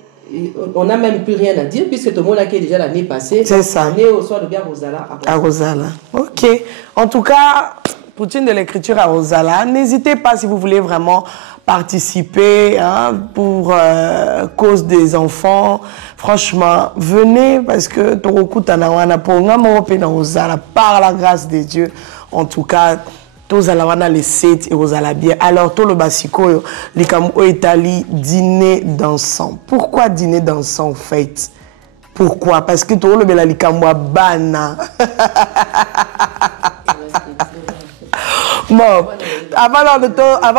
on n'a même plus rien à dire puisque tout le monde a déjà l'année passée. C'est ça. L'année au soir de bien Rosala. À Rosala. Ok. En tout cas, Poutine de l'écriture à Rosala, n'hésitez pas si vous voulez vraiment participer pour cause des enfants. Franchement, venez parce que Toroku Tanawana pour Rosala par la grâce de Dieu. En tout cas, tous les 7 et aux bien. Alors, tout le basiko, les Kamou Italie, dîner dansant. Pourquoi dîner dansant en fait? Pourquoi? Parce que tout le monde a bana. Bon, avant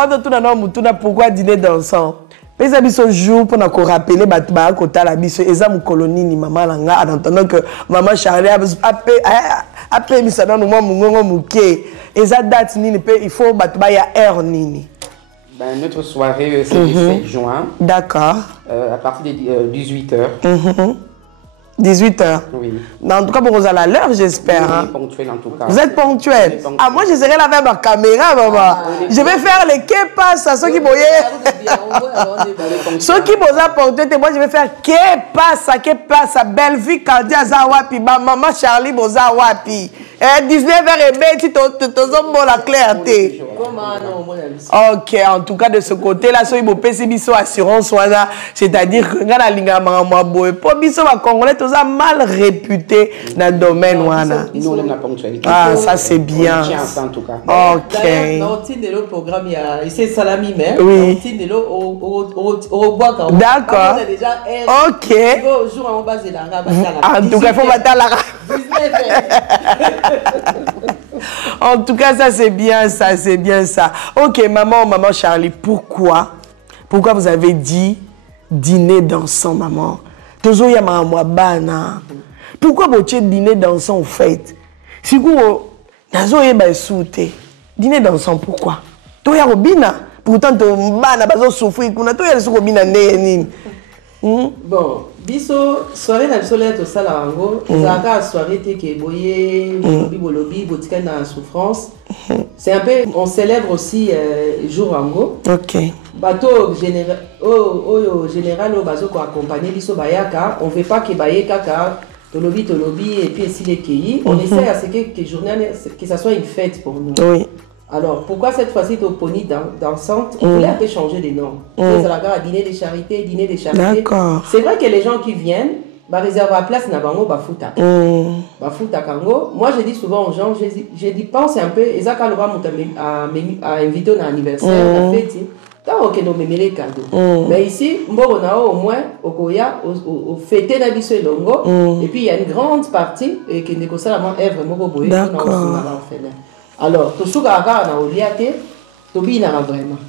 de tout le monde, pourquoi dîner dansant? Les amis sont jour pour nous rappeler que côté la biso exam colonie ni maman langa en entendant que maman Charlie appelé mi ça dans moi mungongo muké eza date nini pe il faut batba ya heure nini. Ben notre soirée c'est le 7 juin. D'accord. À partir de 18h. 18h. Oui. En tout cas, pour vous à l'heure, j'espère. Oui, ponctuel en tout cas. Vous êtes ponctuel. Ah, moi, je serai là avec ma caméra, maman. Je vais faire les kepas à ceux qui voyaient. Ceux qui voyaient ponctuel, moi, je vais faire kepas à Bellevie, Candia, Zawapi, maman Charlie, Bozawapi. 19h et tu la clarté. Ok, en tout cas, de ce côté-là, si vous avez une assurance, c'est-à-dire que quand les Congolais sont mal réputés dans le domaine. Nous, on aime la ponctualité. Ah, ça c'est bien. En tout cas. Ok. Dans le programme, c'est Salami, mais oui. D'accord. Ok. En tout cas, il faut battre la En tout cas, ça c'est bien ça, c'est bien ça. Ok, maman Charlie, pourquoi vous avez dit dîner dansant, maman? Toujours il y a maman bana. Pourquoi vous avez dîner dansant au fait? Si vous avez souté, dîner dansant, pourquoi? Tu as robina, pourtant tu bana bazo souffrir, tu as robina né. Bon, biso soirée na soleil to sala rango, zaka soirée te ke boye, bolobi, botika na souffrance. C'est un peu, on célèbre aussi jour rango. OK. Bateau général au bazo ko accompagner biso bayaka, on veut pas que bayeka ka tolobi et puis ici les pays, on essaie à ce que journée que ça soit une fête pour nous. Oui. Alors, pourquoi cette fois-ci tu poni dansante? On voulait un peu changer les noms. Dîner de charité, dîner de charité. D'accord. C'est vrai que les gens qui viennent, réservent la place na bango bafuta. Bafuta kango. Moi, je dis souvent aux gens, je dis pense un peu, Ezaka Lora à inviter un anniversaire, à fête. Tant que nous mêlons les cadeaux. Mais ici, on a au moins au Koya, au fêter la biso et longo. Et puis il y a une grande partie et qui n'est que ça la œuvre moko boye. D'accord. Alors, tout ce qu'on a dans l'oliate, Tobina vraiment.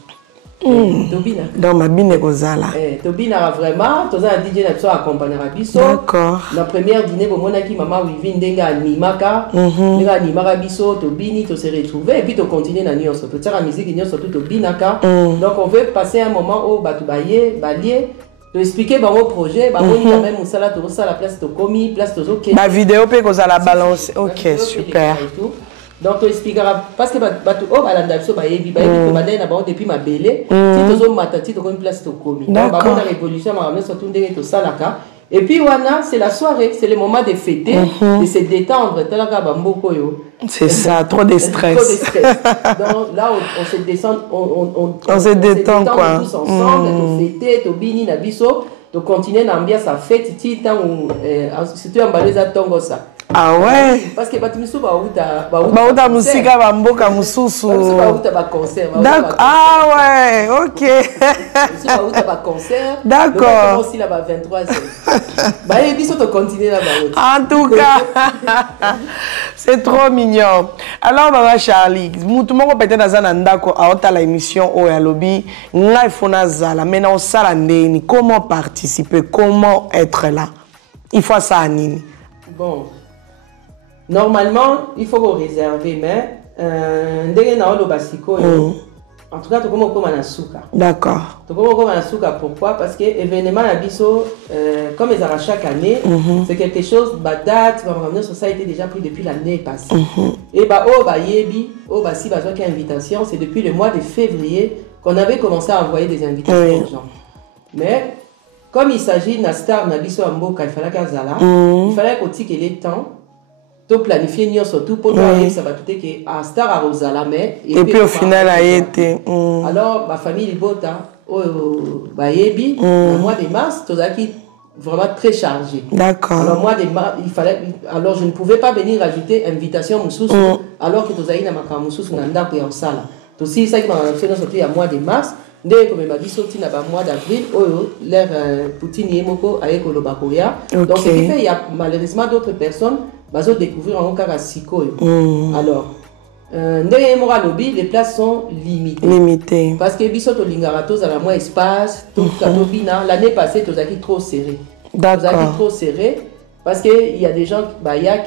Tobina. Dans ma bine kozala. Tobina vraiment, tout ça DJ n'a pas accompagné Rabiso. D'accord. La première dîner pour mon aki maman Wivin denga animaka, denga animaka biso, Tobini, to se retrouver et puis to continuer na nyonso. To tira musique nyonso tout Tobinaka. Donc on veut passer un moment au batubaye, balier. De expliquer mon projet, bah on a même ça la place de commis, place de OK. Ma vidéo peut causer la balance. OK, super. Donc tu expliqueras parce que batu oh balanda biso ba yebi ko badai na ba depuis ma belé ti tozo matati to ko place to commis. Donc ba la révolution ma ramener surtout ndenge to salaka. Et puis wana c'est la soirée, c'est le moment de fêter, de se détendre telaka ba mboko yo. C'est ça, trop de stress. Trop de stress. Donc là on se descend on se détend quoi. Tous ensemble, to fêter, to bini na biso, to continuer l'ambiance à fête ti tant surtout en baleza tongo ça. Ah ouais? Parce que Batimiso Bauta musika bamboka mususu. Concert. D'accord. Ah ouais, ok. Concert. D'accord. Aussi là-bas 23h. Et puis ça continue là-bas. En tout cas, c'est trop mignon. Alors maman Charlie, tout le monde peut-être dans un andako à la émission au lobby. Ngai fona zala, maintenant sala ndeni. Comment participer? Comment être là? Il faut ça nini. Bon. Normalement, il faut vous réserver, mais en tout cas, tu commences comme un souka. D'accord. Tu commences comme un souka, pourquoi? Parce que l'événement Abisso, comme ils ont chaque année, c'est quelque chose, date, ça a été déjà pris depuis l'année passée. Et si invitation, c'est depuis le mois de février qu'on avait commencé à envoyer des invitations aux gens. Mais comme il s'agit d'un star Nabiso Amboka, il fallait qu'on tique les temps. Planifier nous surtout pour nous ça va tout que à star à Rosalame et puis au final a été alors ma famille libota bayebi le mois de mars tout ça qui vraiment très chargé. D'accord. Alors mois de mars il fallait alors je ne pouvais pas venir ajouter invitation mususu alors que tout ça ina makamu mususu na ndako ya osala tout si ça qui m'a fait surtout à mois de mars dès que ma vie sorti na ba mois d'avril l'air Poutine yemoko ayeko lobakoya donc ce qui fait il y a malheureusement d'autres personnes bazo découvrir en cas siko. Alors les places sont limitées. Parce que biso to lingaratos à la moins espace, tout katobina l'année passée to zaki trop serré. D'accord. Trop serré parce que il y a des gens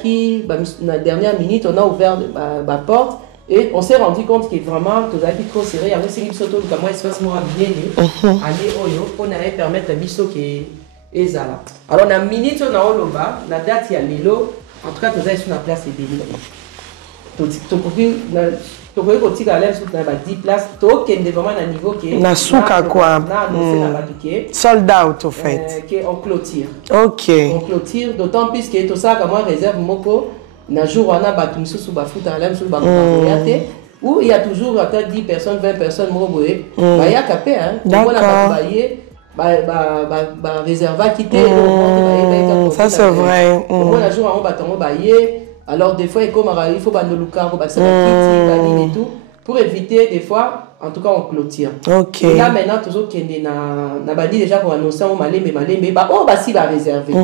qui la dernière minute on a ouvert la porte et on s'est rendu compte que vraiment to zaki trop serré avec ces biso to moins espace moi bien aller oyo on allait permettre biso que ezala. Alors na minute on a oloba la date ya lelo. En tout cas, tu as sur la place et béni. Tu peux continuer à aller sur 10 places. Tu as vraiment un niveau qui est. Nasuka quoi. Sold out au fait. Qui est en clôture. Ok. En clôture, d'autant plus que tout ça, comme on réserve moko, na jour on a battu sous bafuta à l'aime sur bafuta. où il y a toujours 10 personnes, 20 personnes, il y a capé, hein. D'accord. Réserva quitter. Ça c'est vrai. Alors des fois, il faut et tout, pour éviter des fois, en tout cas on clôture. Ok. Et là maintenant, toujours qu'il y a déjà pour annoncer, on va si va réserver.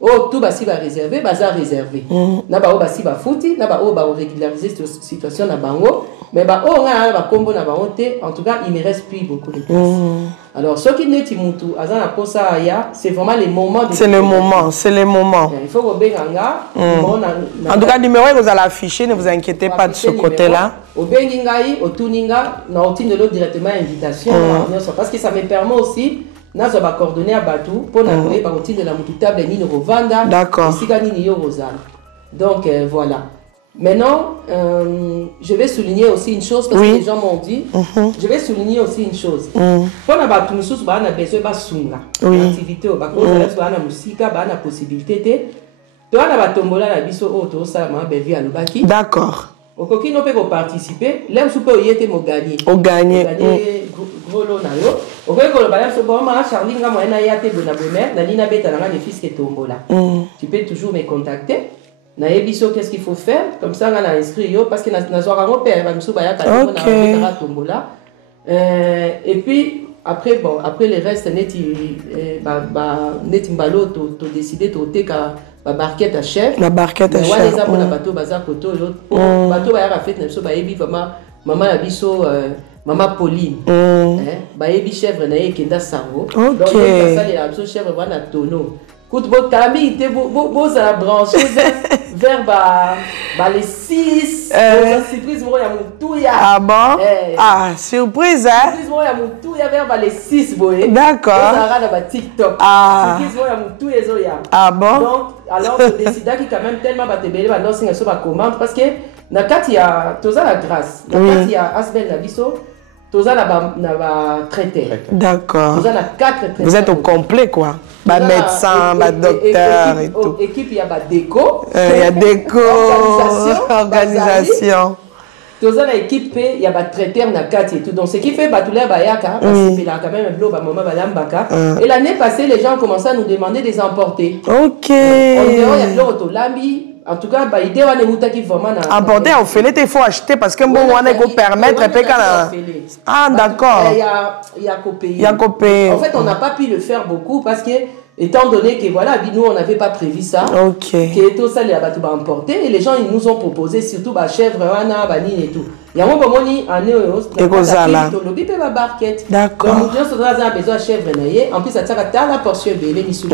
Oh, tout va réserver, ça réservé. Na ba si va fouti, na ba régulariser cette situation na bango, mais on a ba combo na ba en tout cas, il me reste plus beaucoup de place. Alors ce qui n'est timutu, azana kosa ya, c'est vraiment les moments de. C'est le moment, c'est le moment. Il faut que en tout cas, le numéro que vous allez afficher, ne vous inquiétez pas de ce côté-là. Au bengingai, au tuninga, na otine de directement invitation, parce que ça me permet aussi na zo ba coordonner à Batou pour na koye ba otine de la mututable ni no vanda. D'accord. Ni yo rosal. Donc voilà. Maintenant, je vais souligner aussi une chose parce que les gens m'ont dit. Je vais souligner aussi une chose. Pour na Batou nous sous ba na besoin ba sunga. Activité au ba ko ba na musique ba na possibilité te. Toi na ba tombola na biso o to ça ma bevi à lobaki. D'accord. Au coquin on peut participer, l'aime soupe au yété mo gagner. Au gagner. Gros lot na yo. Au coquin ko ba so bon ma Charlie nga mo na yate bona bonheur, na lina beta na les fils que tombola. Tu peux toujours me contacter. Na ebiso qu'est-ce qu'il faut faire? Comme ça on a inscrit yo parce que na zo rango père ba mso ba ya ka na tombola. Et puis après les restes net net mbalo to décider to teka la barquette à chef. La barquette à chef. Les amants bateau bazar koto yo. Bateau ba ya fait na so ba ebi maman la biso maman Pauline. Ba ebi chèvre na ye kenda sango. Donc ça les la chèvre va na tonneau. Écoute, votre ami, vous à la brancher vers les 6. Surprise, moi, il y a mon tout. Ah bon? Ah, surprise, hein? Surprise, moi, il y a mon tout, il y a vers les 6. D'accord. Ça va TikTok. Surprise, moi, il y a mon tout, il y a. Ah bon? Donc, alors, je décide qu'il quand même tellement de télé, maintenant, c'est une commande parce que, dans le cas, il y a tout ça la grâce. Dans le cas, il y a Asbel Nabiso. Tout ça là traité. D'accord. Tout ça là 4 traités. Vous êtes au complet quoi. Bah médecin, bah docteur et tout. Équipe il y a bah déco. Il y a déco. Organisation. Tout ça là équipe il y a bah traiteur na 4 et tout. Donc ce qui fait bah tout là bah yaka parce qu'il a quand même un bloc bah maman bah lambaka. Et l'année passée les gens ont commencé à nous demander des emporter. OK. On dirait il y a l'auto lambi. En tout cas, bah, idée on est qui vraiment emporter au filet, il faut acheter parce que bon, on est qu'on permettre Ah d'accord. Il y a qu'au pays. Il y a qu'au pays. En fait, on n'a pas pu le faire beaucoup parce que étant donné que voilà, nous on n'avait pas prévu ça. OK. Que tout ça les bateaux va emporter et les gens ils nous ont proposé surtout bah chèvre, wana, banine et tout. Il y a un moment ni année et Kozala. Lobby pe ba barquette. D'accord. Donc nous on a besoin chèvre naie. En plus ça t'a la portion belé ni sous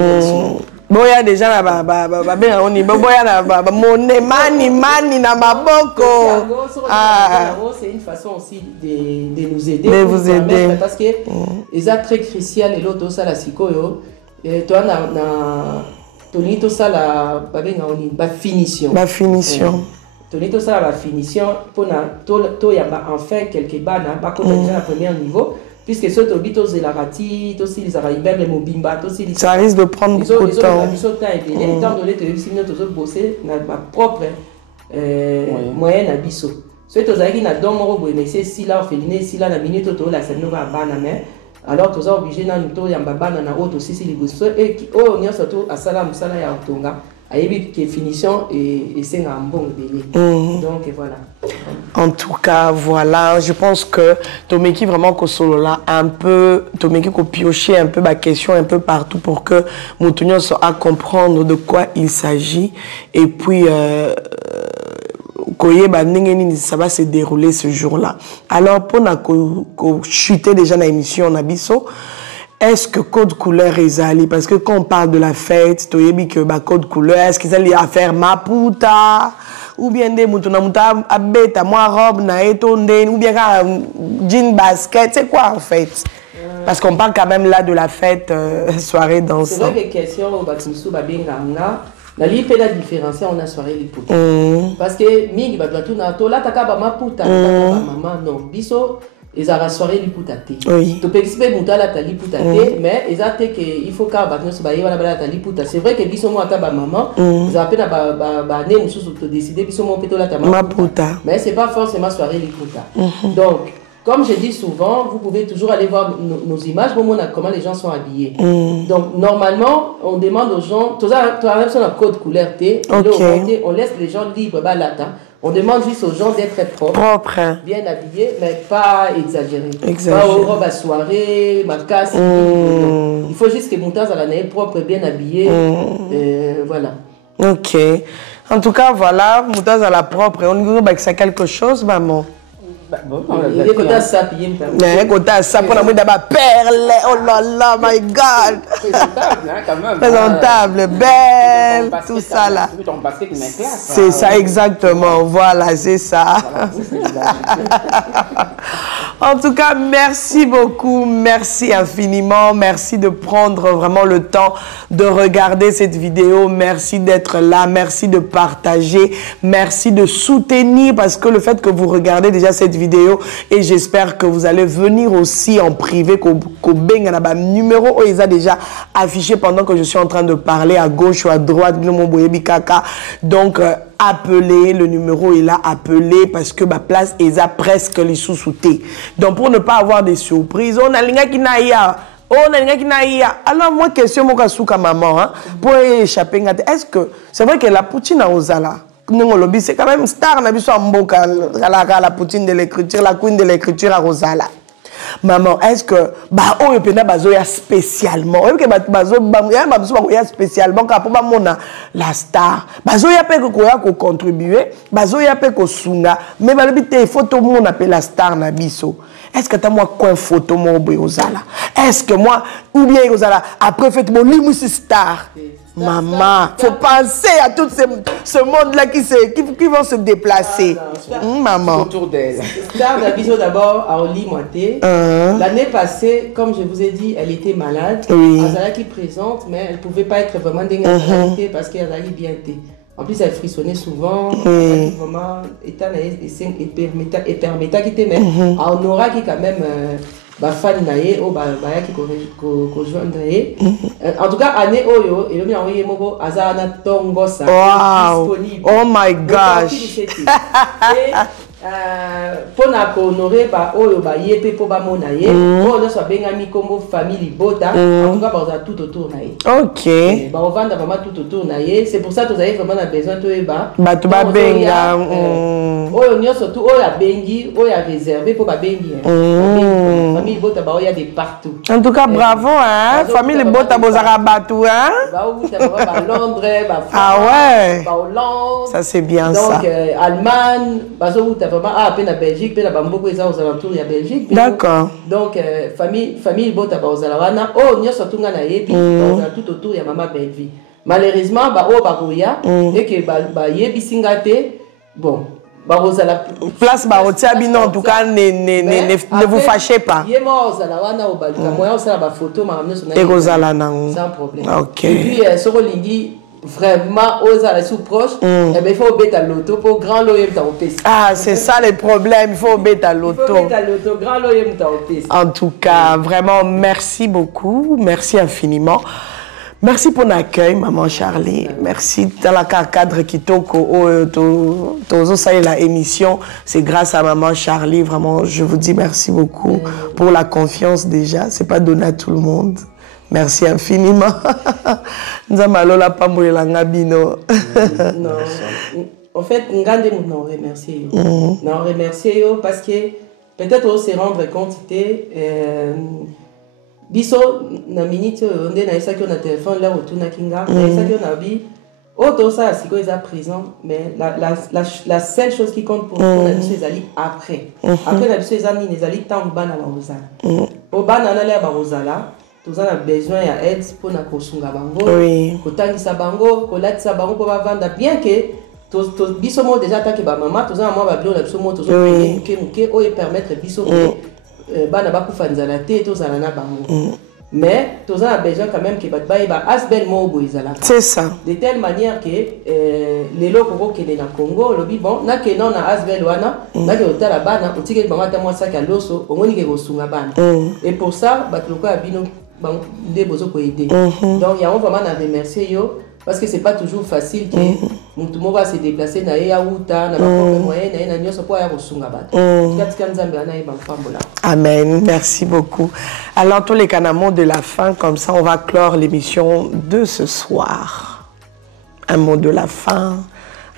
boya déjà là ben on y boya là monnaie mani na maboko. C'est une façon aussi de nous aider. De vous aider parce que ils a très crucial et l'autre ça la sikoyo et toi na tonito ça la ba finition. Ba finition. Tonito ça la finition pour na to ya enfin quelque bana ba ko déjà la premier niveau. Puisque ceux qui ont la rati, aussi les araïbères, les mobimba, aussi les. Ça risque de prendre beaucoup de temps. Étant donné que nous avons bossé, ma propre moyenne à biso. Ceux qui ont don moro mais c'est si là on fait si là la minute auto la scène va banane. Alors tous obligés na nous yamba banana auto aussi les bosso et qui oh n'y a surtout à salam sala ya otonga. Aïbi qui finition et c'est un bon délai. Donc voilà. En tout cas, voilà, je pense que Tomeki vraiment Kosolo là un peu, Tomeki ko piocher un peu ma question un peu partout pour que Moutounion soit à comprendre de quoi il s'agit et puis ça va se dérouler ce jour-là. Alors pour na chuter déjà dans l'émission Nabiso. Est-ce que code couleur est allé? Parce que quand on parle de la fête, tu sais que code couleur, est-ce qu'ils allaient à faire maputa? Ou bien des moutons abeta, moi robe, na etonde, ou bien jean basket, c'est quoi en fait? Parce qu'on parle quand même là de la fête, soirée dansante. C'est vrai que question au Batimsou Babenganga, la ligne la différence, on a soirée lipoute. Parce que Ming, Bablatou, na to la taka ba maputa, maman, non, biso. ils ont soirée liputa te. Oui. Tu peux expliquer muta la liputa te, mais ils ont dit qu'il faut qu'à battre nos bailler voilà la liputa. C'est vrai que biso moi ta maman, ils ont appelé na ba né nous sous décider biso moi péto la ta maman. Mais c'est pas forcément soirée liputa. Donc comme je dis souvent, vous pouvez toujours aller voir nos images, comment les gens sont habillés. Donc, normalement, on demande aux gens, tu as même sur la code couleur T, on laisse les gens libres, on demande juste aux gens d'être propres, bien habillés, mais pas exagérés. Pas aux robes à soirée, ma casse. Il faut juste que Moutaz à l'année propre, bien habillé. Voilà. Ok. En tout cas, voilà, Moutaz à la propre. On dit que c'est quelque chose, maman. Il est côté à ça, puis il est côté à ça, pour la mouille d'abord perle, oh là là, my God. Présentable, belle, tout ça là. C'est ça, exactement, voilà, c'est ça. En tout cas, merci beaucoup, merci infiniment, merci de prendre vraiment le temps de regarder cette vidéo, merci d'être là, merci de partager, merci de soutenir, parce que le fait que vous regardez déjà cette vidéo, et j'espère que vous allez venir aussi en privé, qu'au benga numéro ils a déjà affiché pendant que je suis en train de parler à gauche ou à droite, donc appelez, le numéro est là, appelez, parce que ma place est à presque les sous-soutés. Donc pour ne pas avoir des surprises, on a l'inga qui n'a ya. Alors moi question mon kasuka maman hein, pour échapper, est-ce que c'est vrai que la poutine à Ozala c'est quand même star na biso mboka la poutine de l'écriture, la queen de l'écriture à Rosala. Maman, est-ce que bah on pena bazoya spécialement, que bazoya spécialement pour mona la star. Bazoya pe ko contribuer, bazoya pe ko sunga, mais balobité photo mon appelle la star na biso. Est-ce que tu as moi quoi photo mon Ozala? Est-ce que moi ou bien Ozala après fait mon limousi star? Maman, faut penser à tout ce monde-là qui vont se déplacer. Maman. Autour d'elle. Star d'Abiso d'abord à Oli Moité. L'année passée, comme je vous ai dit, elle était malade. Oui. Azala qui présente, mais elle ne pouvait pas être vraiment dénégée parce qu'elle allait bien été. En plus, elle frissonnait souvent. Vraiment, état et permettait qu'il était, mais on aura qui quand même. Fan nae o baya ki ko joindre en tout cas année oyo et le envoyé moko azana tongo ça disponible. Oh my gosh. Pour honorer oyo ba yepe po ba mona ye o no so bengami kombo famille bota en tout cas ba tout autour na ye. OK. Ba on vend vraiment tout autour na ye, c'est pour ça que vous avez vraiment besoin to eba to ba benga oyo nyo surtout oyo a bengi oyo a réservé pour ba bengi famille bota ba oyo de partout. En tout cas bravo hein, famille bota bozara batou hein. Ba Londres, ba France, ah ouais. ba Hollande. Ça c'est bien donc, ça. Donc Allemagne, ba zo vraiment peine à Belgique, peine à Bamboko aux alentours il y a Belgique. D'accord. Donc famille bota ba ozala wana oh nyo surtout nga na yebi tout autour il y a maman Belvi. Malheureusement ba o ba goya et que ba yebi singate bon. Place Barotiabino, en tout cas, ne vous fâchez pas. Sans problème. Ok. Et puis, sur Lingui, vraiment, aux sous proches, il faut obéir à l'auto pour grand loyer au PC. Ah, c'est ça le problème, il faut obéir à l'auto. Il faut obéir à l'auto, grand loyer au PC. En tout cas, vraiment, merci beaucoup, merci infiniment. Merci pour l'accueil, maman Charlie. Merci dans la cadre qui ça la émission. C'est grâce à maman Charlie. Vraiment, je vous dis merci beaucoup pour la confiance déjà. C'est pas donné à tout le monde. Merci infiniment. Nous avons la pamboule la bino. Non. En fait, nous avons remercié. Nous avons remercié parce que peut-être on se rendre compte biso na minute on est na isaki on a téléphone là autour na kinga na isaki on a bi auto ça siko est à présent mais la seule chose qui compte pour nous c'est les après la biso les amis les ali tant bana ba ozala au bana na la ba ozala tous on a besoin ya aide pour na kosunga bango kotangisa bango kolatisa bango pour ba vendre bien que biso mo déjà tant que ba maman tous on moi ba bio la biso mo tous on que o permettre biso bana bakufa nzala te tozala na bango Mais tous a besoin quand même que Batbaïba asbel mobo izala. C'est ça. De telle manière que les locaux qui sont au Congo, le bon, na que non na asbel wana, na que otala bana, otike bamata moi ça kaloso, au moni que rosunga bana. Et pour ça, batloko abino bon des besoin pour aider. Donc il y a vraiment à remercier yo parce que c'est pas toujours facile que tout le monde va se déplacer na yaouta na ba moyen na nyoso pour ya rosunga bana. Nzambe ana ba fambola. Amen, merci beaucoup. Alors, tous les canamons de la fin, comme ça, on va clore l'émission de ce soir. Un mot de la fin,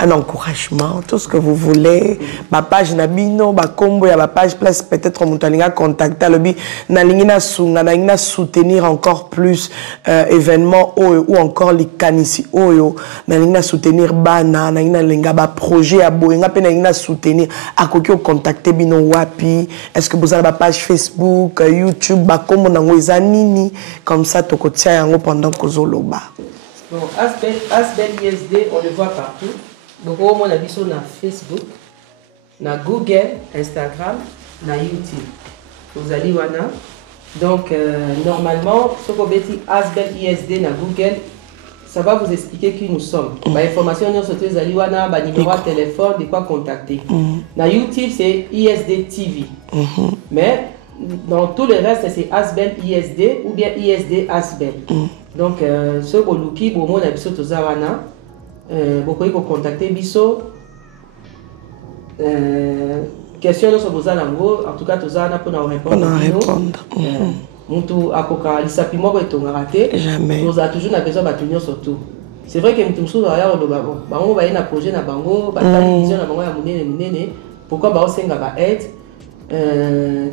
un encouragement, tout ce que vous voulez. Ma page Nabino, ma combo, ma page place peut-être on m'a contacté le bi na sunga na soutenir encore plus événements ou encore les canisi oyo na soutenir bana na linga ba projet à boenga pe na soutenir à koki contacter bino wapi est-ce que vous avez ma page Facebook YouTube ba combo na ngoza nini comme ça to kotia yango pendant kozoloba. Bon, Asbel ISD on le voit partout. Donc, on a vu sur Facebook, na Google, Instagram, na YouTube. Vous allez voir. Donc, normalement, ce qu'on dit Asbel ISD na Google, ça va vous expliquer qui nous sommes. L'information sur les Aliwana, numéro de téléphone, de quoi contacter. Na YouTube, c'est ISD TV. Mais dans tout le reste, c'est Asbel ISD ou bien ISD Asbel. Donc, ce qu'on dit, on a vu sur les Aliwana. Vous pouvez contacter Bisso. Question de ce que en tout cas, tout ça, on a répondre. Nous avons l'isapimo pour être raté. Jamais. Nous avons toujours besoin de tenir surtout. C'est vrai que nous sommes sur le projet na bango, vision na bango ya munene. Pourquoi ba osenga ba aide?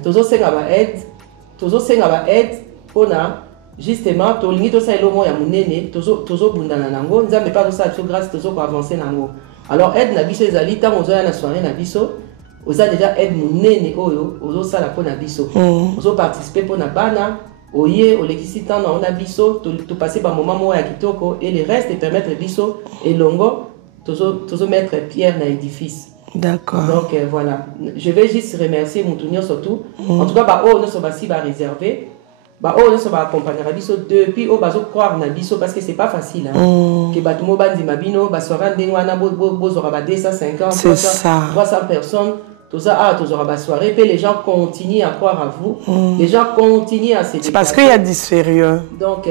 Toujours senga ba aide. On a justement tolingi to sa elomo ya munene tozo bundana nango nzambe pas ça grâce tozo ko avancer nango. Alors aide na biso ezali tant ozo ya na soirée na biso oza déjà aide munene oyo ozo sala po na biso ozo participer po na bana oye olekisi tant na ona biso to passer ba moment mo ya kitoko et le reste de permettre biso elongo tozo mettre pierre na édifice. D'accord. Donc voilà, je vais juste remercier Moutounio surtout. En tout cas ba oh nous sommes si ba réservé. Bah oh nous sommes accompagnés biso depuis au bazo croire na biso parce que c'est pas facile que batumo bandi mabino ba soirée ndengwana bo zora ba 250 300 personnes tout ça tous aura ba soirée puis les gens continuent à croire à vous les gens continuent à se déplacer. C'est parce qu'il y a du sérieux. Donc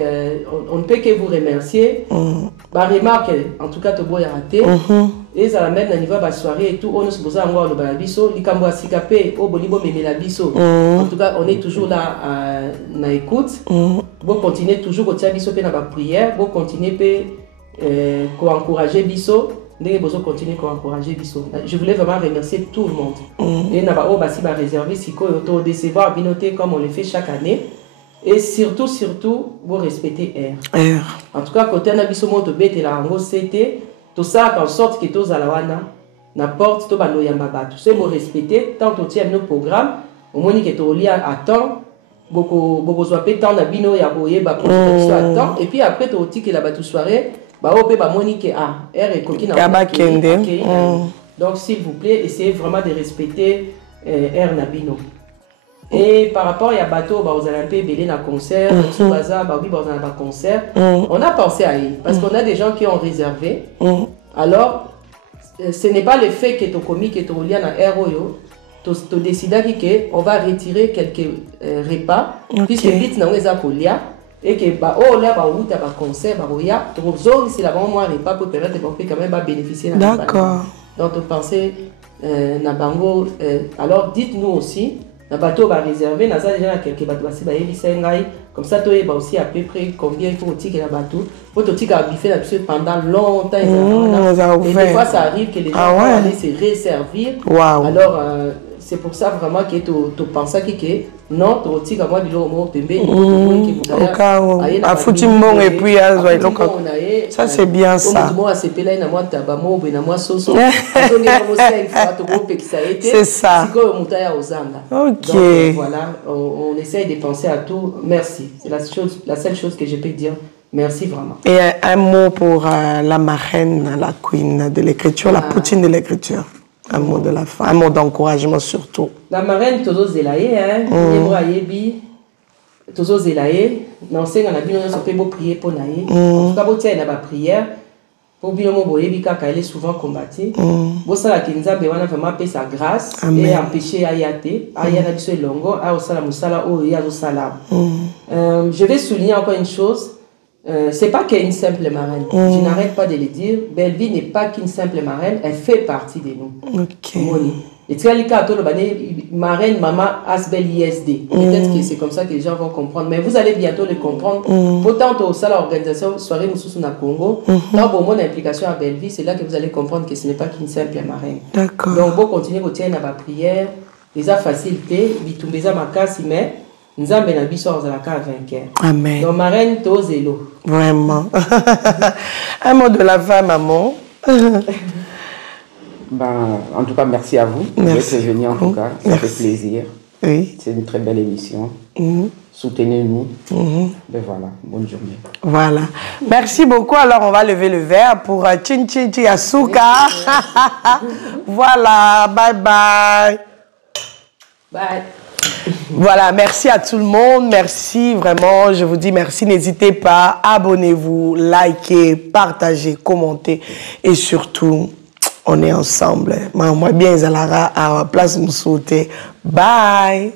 on ne peut que vous remercier. Bah remarque en tout cas to boya raté et ça la même na niveau ba soirée et tout on se posa ngwa le ba biso likambo asikape au bolibo memela biso. En tout cas on est toujours là na écoute. Bon continuer toujours au tia biso pe na ba prière, bon continuer pe ko encourager biso. Continuer à encourager biso. Je voulais vraiment remercier tout le monde. Et n'a pas basi ba réserver si ko auto décevoir binoté comme on le fait chaque année. Et surtout vous respectez R. En tout cas côté na biso moto bete la ngo c'était tout ça en sorte que tous alawana n'importe to bando yamba batu. C'est vous respecter tant au tiers nos programmes au moins que to lia à temps beaucoup soit pe temps na bino ya boye ba production à temps et puis après to oti que la batu soirée donc s'il vous plaît essayez vraiment de respecter Air Nabino. Et par rapport à bateau aux Olympiques belé na concert concert on a pensé à eux parce qu'on a des gens qui ont réservé. Alors ce n'est pas le fait que tu commis que tu lié à Air Oyo tu décides qu'on va retirer quelques repas puisque vite na on kolia et que bah oh là bah où t'as pas concert bah oya donc zone c'est là vraiment moi les pas pour permettre de quand même pas bénéficier. D'accord. Donc tu pensez na bango alors dites-nous aussi na bateau va réserver na ça déjà quelques bateaux c'est bah ebisengai comme ça toi bah aussi à peu près combien il faut tirer la bateau faut tirer à biffer la piscine pendant longtemps et des fois ça arrive que les gens vont aller se resservir. Alors c'est pour ça vraiment que tu penses que non, tu retires à moi du mot pembe. Ça c'est bien ça. C'est ça. Ok. Donc voilà, on essaye de penser à tout. Merci. C'est la seule chose que je peux dire. Merci vraiment. Et un mot pour la marraine, la queen de l'écriture, la poutine de l'écriture. Un mot de la fin, un mot d'encouragement surtout. La marraine, Todo Zelaye, Tozo Zelaye, n'enseigne en abîme, on peut prier pour naïe. En tout cas, vous tiens la prière. Pour bien mon boyer, elle est souvent combattue. Vous savez que nous avons vraiment fait sa grâce et empêcher Ayate, Ayana Biso Longo, à Osala Moussala, ou Yazo Salam. Je vais souligner encore une chose. C'est pas qu'elle est une simple marraine. Je n'arrête pas de le dire. Belleville n'est pas qu'une simple marraine, elle fait partie de nous. Ok. Et tu as le cas de marraine, maman, Asbel ISD. Peut-être que c'est comme ça que les gens vont comprendre. Mais vous allez bientôt le comprendre. Pourtant, au sein de l'organisation Soirée Moussous na Congo, dans mon implication à Belleville, c'est là que vous allez comprendre que ce n'est pas qu'une simple marraine. D'accord. Donc, vous continuez à tenir la prière, les a facilité, bitumbeza makasi, mais nous avons bien habitué à la vainqueur. Amen. Donc, marraine, tozelo. Vraiment. Un mot de la fin, maman. Ben, en tout cas, merci à vous. Merci. D'être venu en tout cas. Ça fait plaisir. Oui. C'est une très belle émission. Soutenez-nous. Ben voilà, bonne journée. Voilà. Merci beaucoup. Alors, on va lever le verre pour Chin Chin Chin Asuka. Voilà. Bye bye. Bye. Voilà, merci à tout le monde. Merci, vraiment. Je vous dis merci. N'hésitez pas. Abonnez-vous, likez, partagez, commentez. Et surtout, on est ensemble. Moi, bien, Zalara, à la place de nous sauter. Bye.